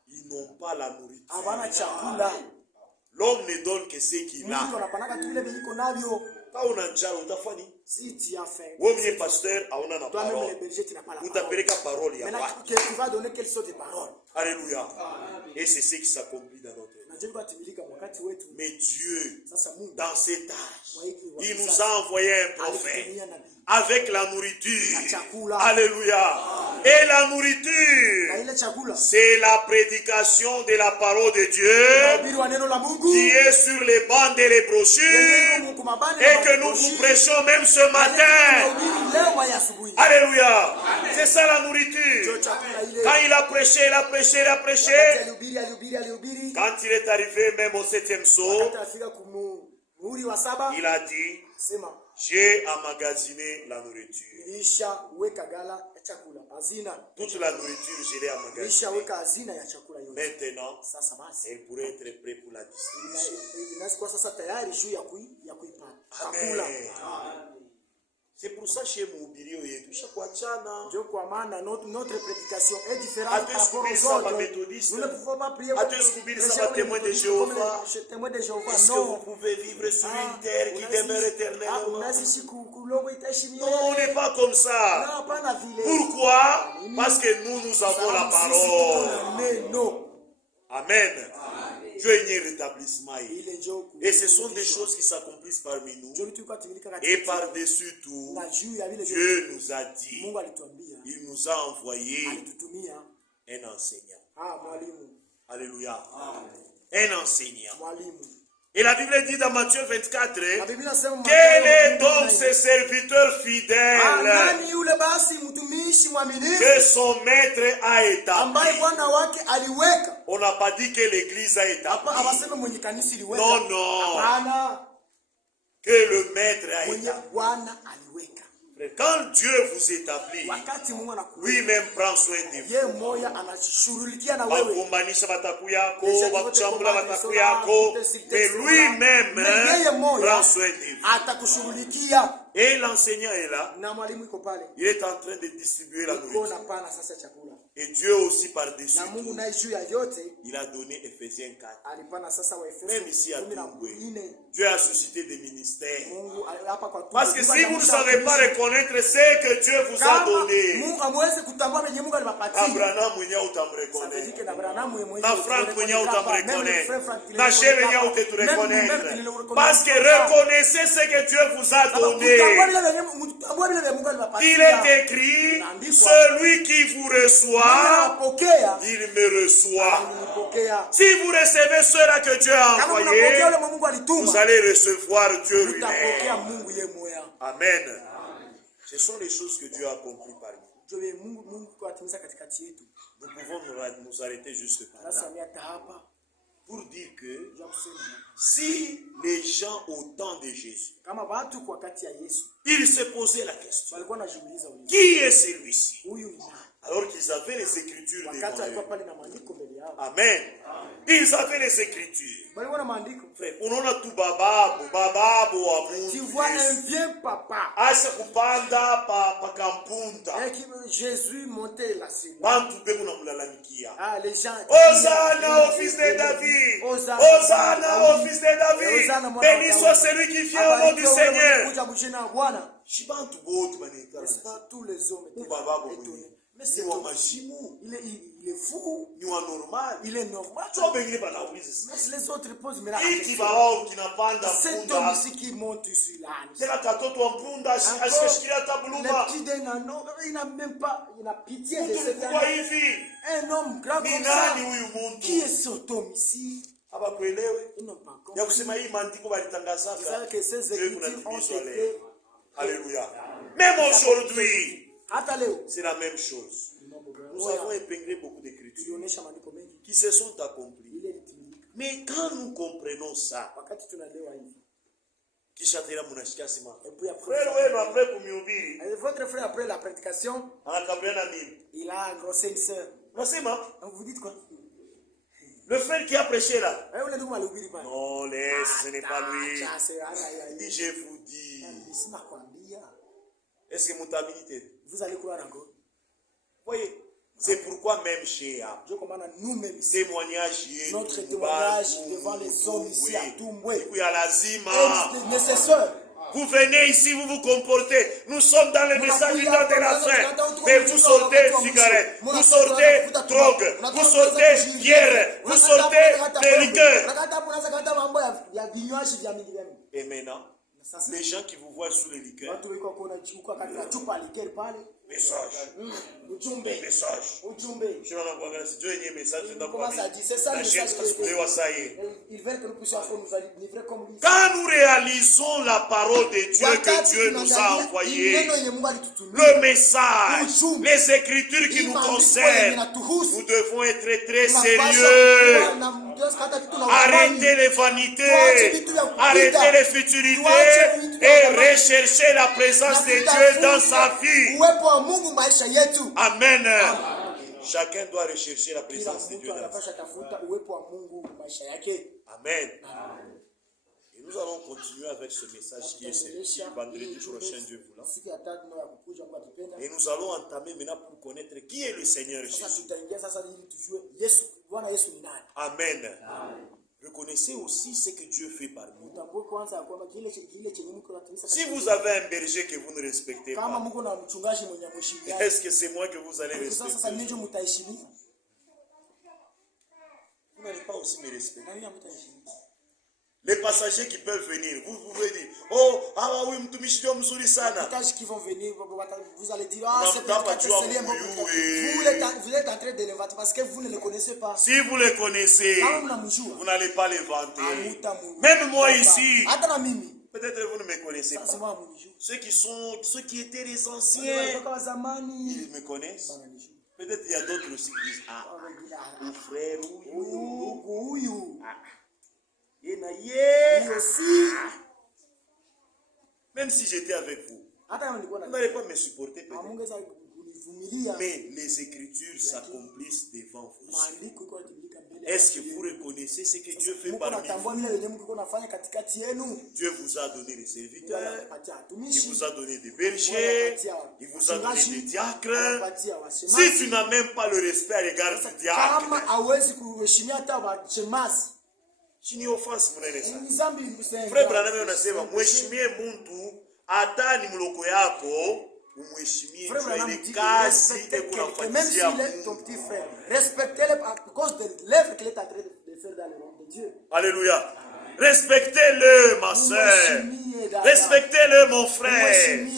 Ils n'ont pas la nourriture. L'homme ne donne que ce qu'il a. Quand on a un jalo, si tu as faim, le pasteur a une toi-même le berger, tu n'as pas la parole. Maintenant, tu vas donner quelles sortes de paroles. Alléluia. Et c'est ce qui s'accomplit dans notre vie. Mais Dieu, dans cet âge, il nous a envoyé un prophète avec la nourriture. Alléluia. Et la nourriture, c'est la prédication de la parole de Dieu qui est sur les bandes et les brochures et que nous vous prêchons même ce matin. Alléluia. C'est ça la nourriture. Quand il a prêché, il a prêché, il a prêché. Quand il est arrivé même au 7e saut, il a dit, j'ai emmagasiné la nourriture. Toute la nourriture, je l'ai emmagasinée. Maintenant, elle pourrait être prête pour la distribution. Amen. C'est pour ça chez Moubiri, notre prédication est différente par rapport aux autres. Nous ne pouvons pas prier pour témoin de Jéhovah. Est-ce que vous pouvez vivre sur une terre qui demeure éternellement? Non, on n'est pas comme ça. Pourquoi? Parce que nous avons la parole. Amen. Dieu est un rétablissement. Et ce sont des choses qui s'accomplissent parmi nous. Et par-dessus tout, Dieu nous a dit, il nous a envoyé un enseignant. Alléluia. Un enseignant. Et la Bible dit dans Matthieu 24, quel est donc ce serviteur fidèle que son maître a établi? On n'a pas dit que l'église a établi. Non. Que le maître a établi. Quand Dieu vous établit, lui-même prend soin de vous. Mais lui-même prend soin de vous. Et l'enseignant est là. Il est en train de distribuer la nourriture. Et Dieu aussi par-dessus na Mungu tout, naye juu ya yote il a donné Ephésiens 4. alipana sasa Waefeso Même ici à 14. Toumboué, Dieu a suscité des ministères. Mungu hapa kwa Parce que si vous ne savez pas reconnaître ce que Dieu vous a donné, Mungu amweze kutambua menye Mungu aliwapatia. Abraham mwenyewe utamreconnaître. Sadiki na Abraham mwenyewe Na Frank mwenyewe utamreconnaître. Na Na Che mwenyewe utetureconnaître. Parce que reconnaissez ce que Dieu vous a donné. Il est écrit, celui qui vous reçoit, il me reçoit. Si vous recevez cela que Dieu a envoyé, vous allez recevoir Dieu lui-même. Amen. Ce sont les choses que Dieu a accomplies par nous. Nous pouvons nous arrêter juste par là pour dire que si les gens au temps de Jésus, ils se posaient la question, qui est celui-ci? Alors qu'ils avaient les Écritures devant eux. Amen. Ils avaient les Écritures. Frère, unaona tu bababo wa Mungu. Tu vois un vieux papa. Asa kupanda pa kampunda. Jésus montait la cellule. Bantu beko na mulalamikia. Ah, les gens. Hosanna au fils de David. Hosanna au fils de David. Béni soit celui qui vient au nom du Seigneur. Shibantu bote baneka. N'est-ce pas tous les hommes étaient étonnés. Mais c'est il est fou. Il est normal. Mais les autres posent mais cet homme ici qui monte sur l'âne. Le petit d'un an, il n'a même pas, il a pitié de cet âne. Un homme grand comme ça. Qui est cet homme ici? Ils n'ont pas compris. Ils savent que ces écritures ont été. Alléluia. Même aujourd'hui, c'est la même chose. Nous avons épinglé beaucoup d'écritures qui se sont accomplies. Mais quand nous comprenons ça, votre frère après la prédication, il a engrossé une sœur. Vous dites quoi? Le frère qui a prêché là. Non, laisse, ce n'est pas lui. Et je vous dis. Est-ce que vous allez croire encore? Voyez, c'est pourquoi même chez notre témoignage devant les hommes ici à Toumboué est nécessaire. Vous venez ici, vous vous comportez. Nous sommes dans le message du temps de la fin. Mais vous sortez cigarettes, vous sortez drogue, vous sortez bière, vous sortez des liqueurs. Et maintenant, les gens qui vous voient sous les liqueurs, message. Message. Quand nous réalisons la parole de Dieu que Dieu nous a envoyée, le message, les écritures qui nous concernent, nous devons être très sérieux. Arrêtez les vanités, arrêtez les futurités et recherchez la présence de Dieu dans sa vie. Amen. Chacun doit rechercher la présence de Dieu dans sa vie. Amen. Et nous allons continuer avec ce message qui est celui vendredi prochain, Dieu voulant. Et nous allons entamer maintenant pour connaître qui est le Seigneur Jésus. Amen. Reconnaissez aussi ce que Dieu fait par nous. Si vous avez un berger que vous ne respectez pas, est-ce que c'est moi que vous allez respecter? Vous n'allez pas aussi me respecter. Les passagers qui peuvent venir, vous pouvez dire, oh, ah oui, mtumishi ndio mzuri sana. Qui vont venir, vous allez dire, ah, c'est vous êtes en train de les vanter parce que vous ne les connaissez pas. Si vous les connaissez, vous n'allez pas les vanter. Même moi ici, peut-être vous ne me connaissez pas. Ceux qui étaient les anciens, ils me connaissent. Peut-être il y a d'autres aussi qui disent, ah, mon frère, oui. Même si j'étais avec vous, vous n'allez pas me supporter peut-être. Mais les écritures s'accomplissent devant vous. Est-ce que vous reconnaissez connaissez ce que Dieu fait parmi vous. Dieu vous a donné des serviteurs, il vous a donné des bergers, il vous a donné des diacres. Si tu n'as même pas le respect à l'égard du diacre, tu n'y offenses mon frère Branham anasema mheshimie mtu hata ni mloko yako, umheshimie ile kazi unafanyia Mungu. Respectez-le à cause de l'œuvre qu'il est en train de faire dans le nom de Dieu. Alléluia. Respectez-le, ma soeur. Respectez-le, mon frère.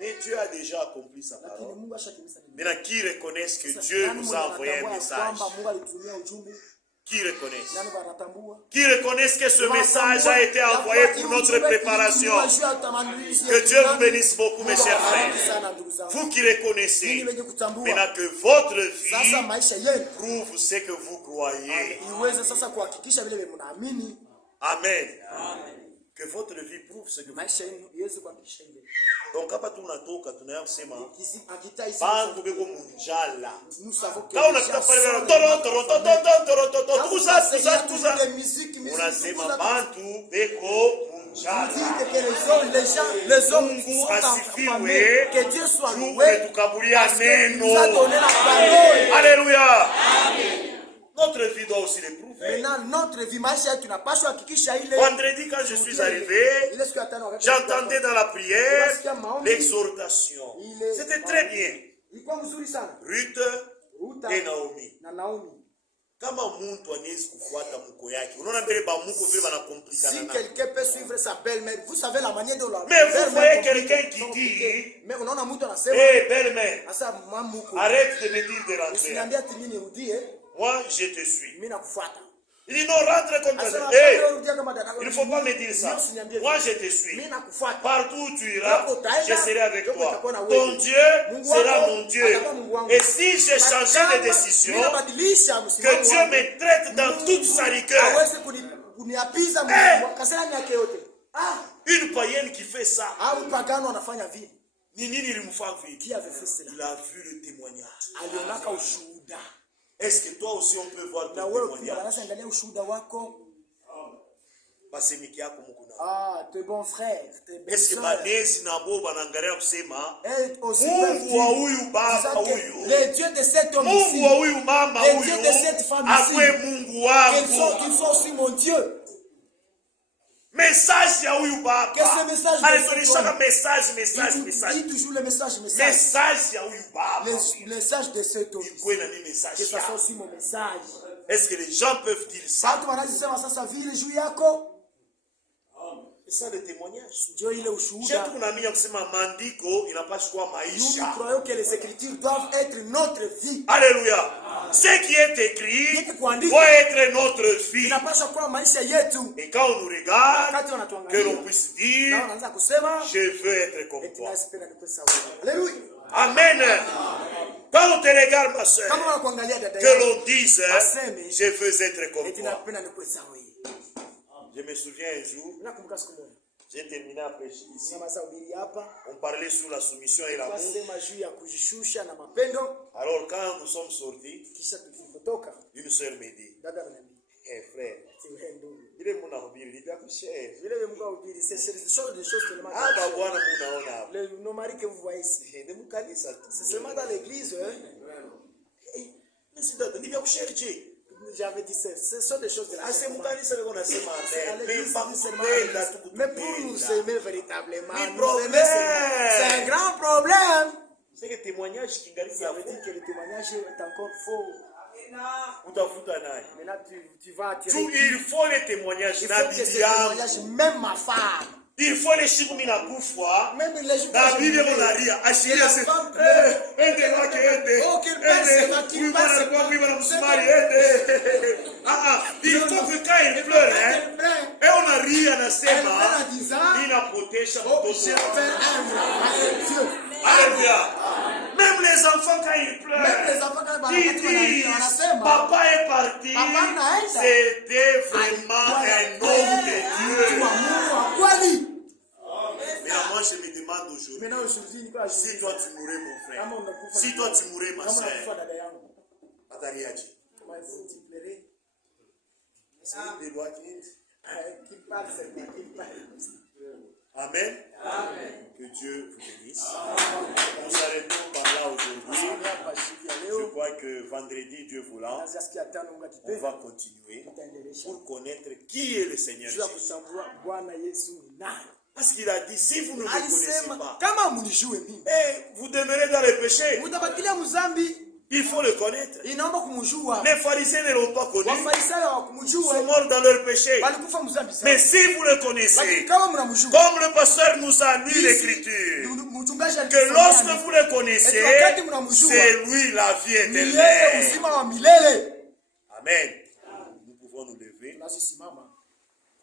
Mais Dieu a déjà accompli sa parole. Maintenant, qui reconnaissent que Dieu nous a envoyé un message? Qui reconnaissent? Qui reconnaissent que ce message a été envoyé pour notre préparation? Que Dieu vous bénisse beaucoup, mes chers frères. Vous qui reconnaissez maintenant que votre vie prouve ce que vous croyez. Amen. Que votre vie prouve ce que vous croyez. Donc hapa tunatoka tunayosema bantu beko munjala. Kama unataka pale tuza unasema bantu beko munjala. Les hommes asifiwe, que Dieu soit loué, tukabulia neno. Alléluia. Notre vie doit aussi le prouver. Notre vie, vendredi, quand je suis arrivé, j'entendais dans la prière l'exhortation. C'était très bien. Ruth et Naomi. Si quelqu'un peut suivre sa belle-mère, vous savez la manière dont la mais vous voyez quelqu'un qui dit hey belle-mère, arrête de me dire de rentrer. Moi je te suis. Il dit non, rentre comme ça. Hey, il ne faut pas me dire ça. Moi je te suis. Partout où tu iras, je serai avec toi. Ton Dieu sera mon Dieu. Et si j'ai changé de décision, que Dieu me traite dans toute sa rigueur. Une païenne qui fait ça. Il a vu le témoignage. Est-ce que toi aussi on peut voir ton témoignage? Ah, tes bons frères, tes belles sœurs. Les dieux de cet homme ici, les dieux de cette femme ici, qu'ils sont aussi mon Dieu. Message ya huyu baba. Que ce message message. Dit toujours le message. Message ya huyu baba. Le message de cet homme. Que ça soit aussi mon message. Est-ce que les gens peuvent dire ça? C'est ça le témoignage. Nous croyons que les Écritures doivent être notre vie. Alléluia. Ce qui est écrit doit être notre vie. Et quand on nous regarde, que l'on puisse dire, je veux être comme toi. Alléluia. Amen. Quand on te regarde, ma soeur, que l'on dise, je veux être comme toi. Je me souviens un jour, j'ai terminé à prêcher ici. On parlait sur la soumission et l'amour. Alors quand nous sommes sortis, une sœur m'a dit, hey frère, nos maris que vous voyez ici, c'est seulement dans l'église. J'avais dit, ce sont des choses de la mais pour nous aimer véritablement, c'est un grand problème. C'est que témoignage qui ça veut dire que le témoignage est encore faux. Maintenant tu vas attirer. Il faut les témoignages. Il faut que ces témoignages, même ma femme. Il faut les chiffres mina kufwa. Même les jours na Bible on a ria. Ashiria c'est ende wake ende. Aucune personne qui passe kwa mimi na msumari ende. Il faut que quand il pleure et on a ria na sema mina potesha mtoto. Alléluia. Même les enfants quand ils pleurent, ils disent papa est parti. C'était vraiment un homme de Dieu. Mais moi je me demande aujourd'hui, si toi tu mourrais mon frère, si toi tu mourrais ma soeur, Atariaji. Amen. Que Dieu vous bénisse. Nous arrêtons par là aujourd'hui. Je crois que vendredi, Dieu voulant, on va continuer pour connaître qui est le Seigneur Jésus. Parce qu'il a dit, si vous ne me connaissez pas, et vous demeurez dans le péché, il faut le connaître. Les pharisiens ne l'ont pas connu. Ils sont morts dans leur péché. Mais si vous le connaissez, comme le pasteur nous a lu l'écriture, que lorsque vous le connaissez, c'est lui la vie éternelle. Amen. Nous pouvons nous lever.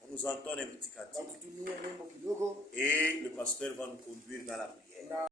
On nous entonne un petit cantique. Et le pasteur va nous conduire dans la prière.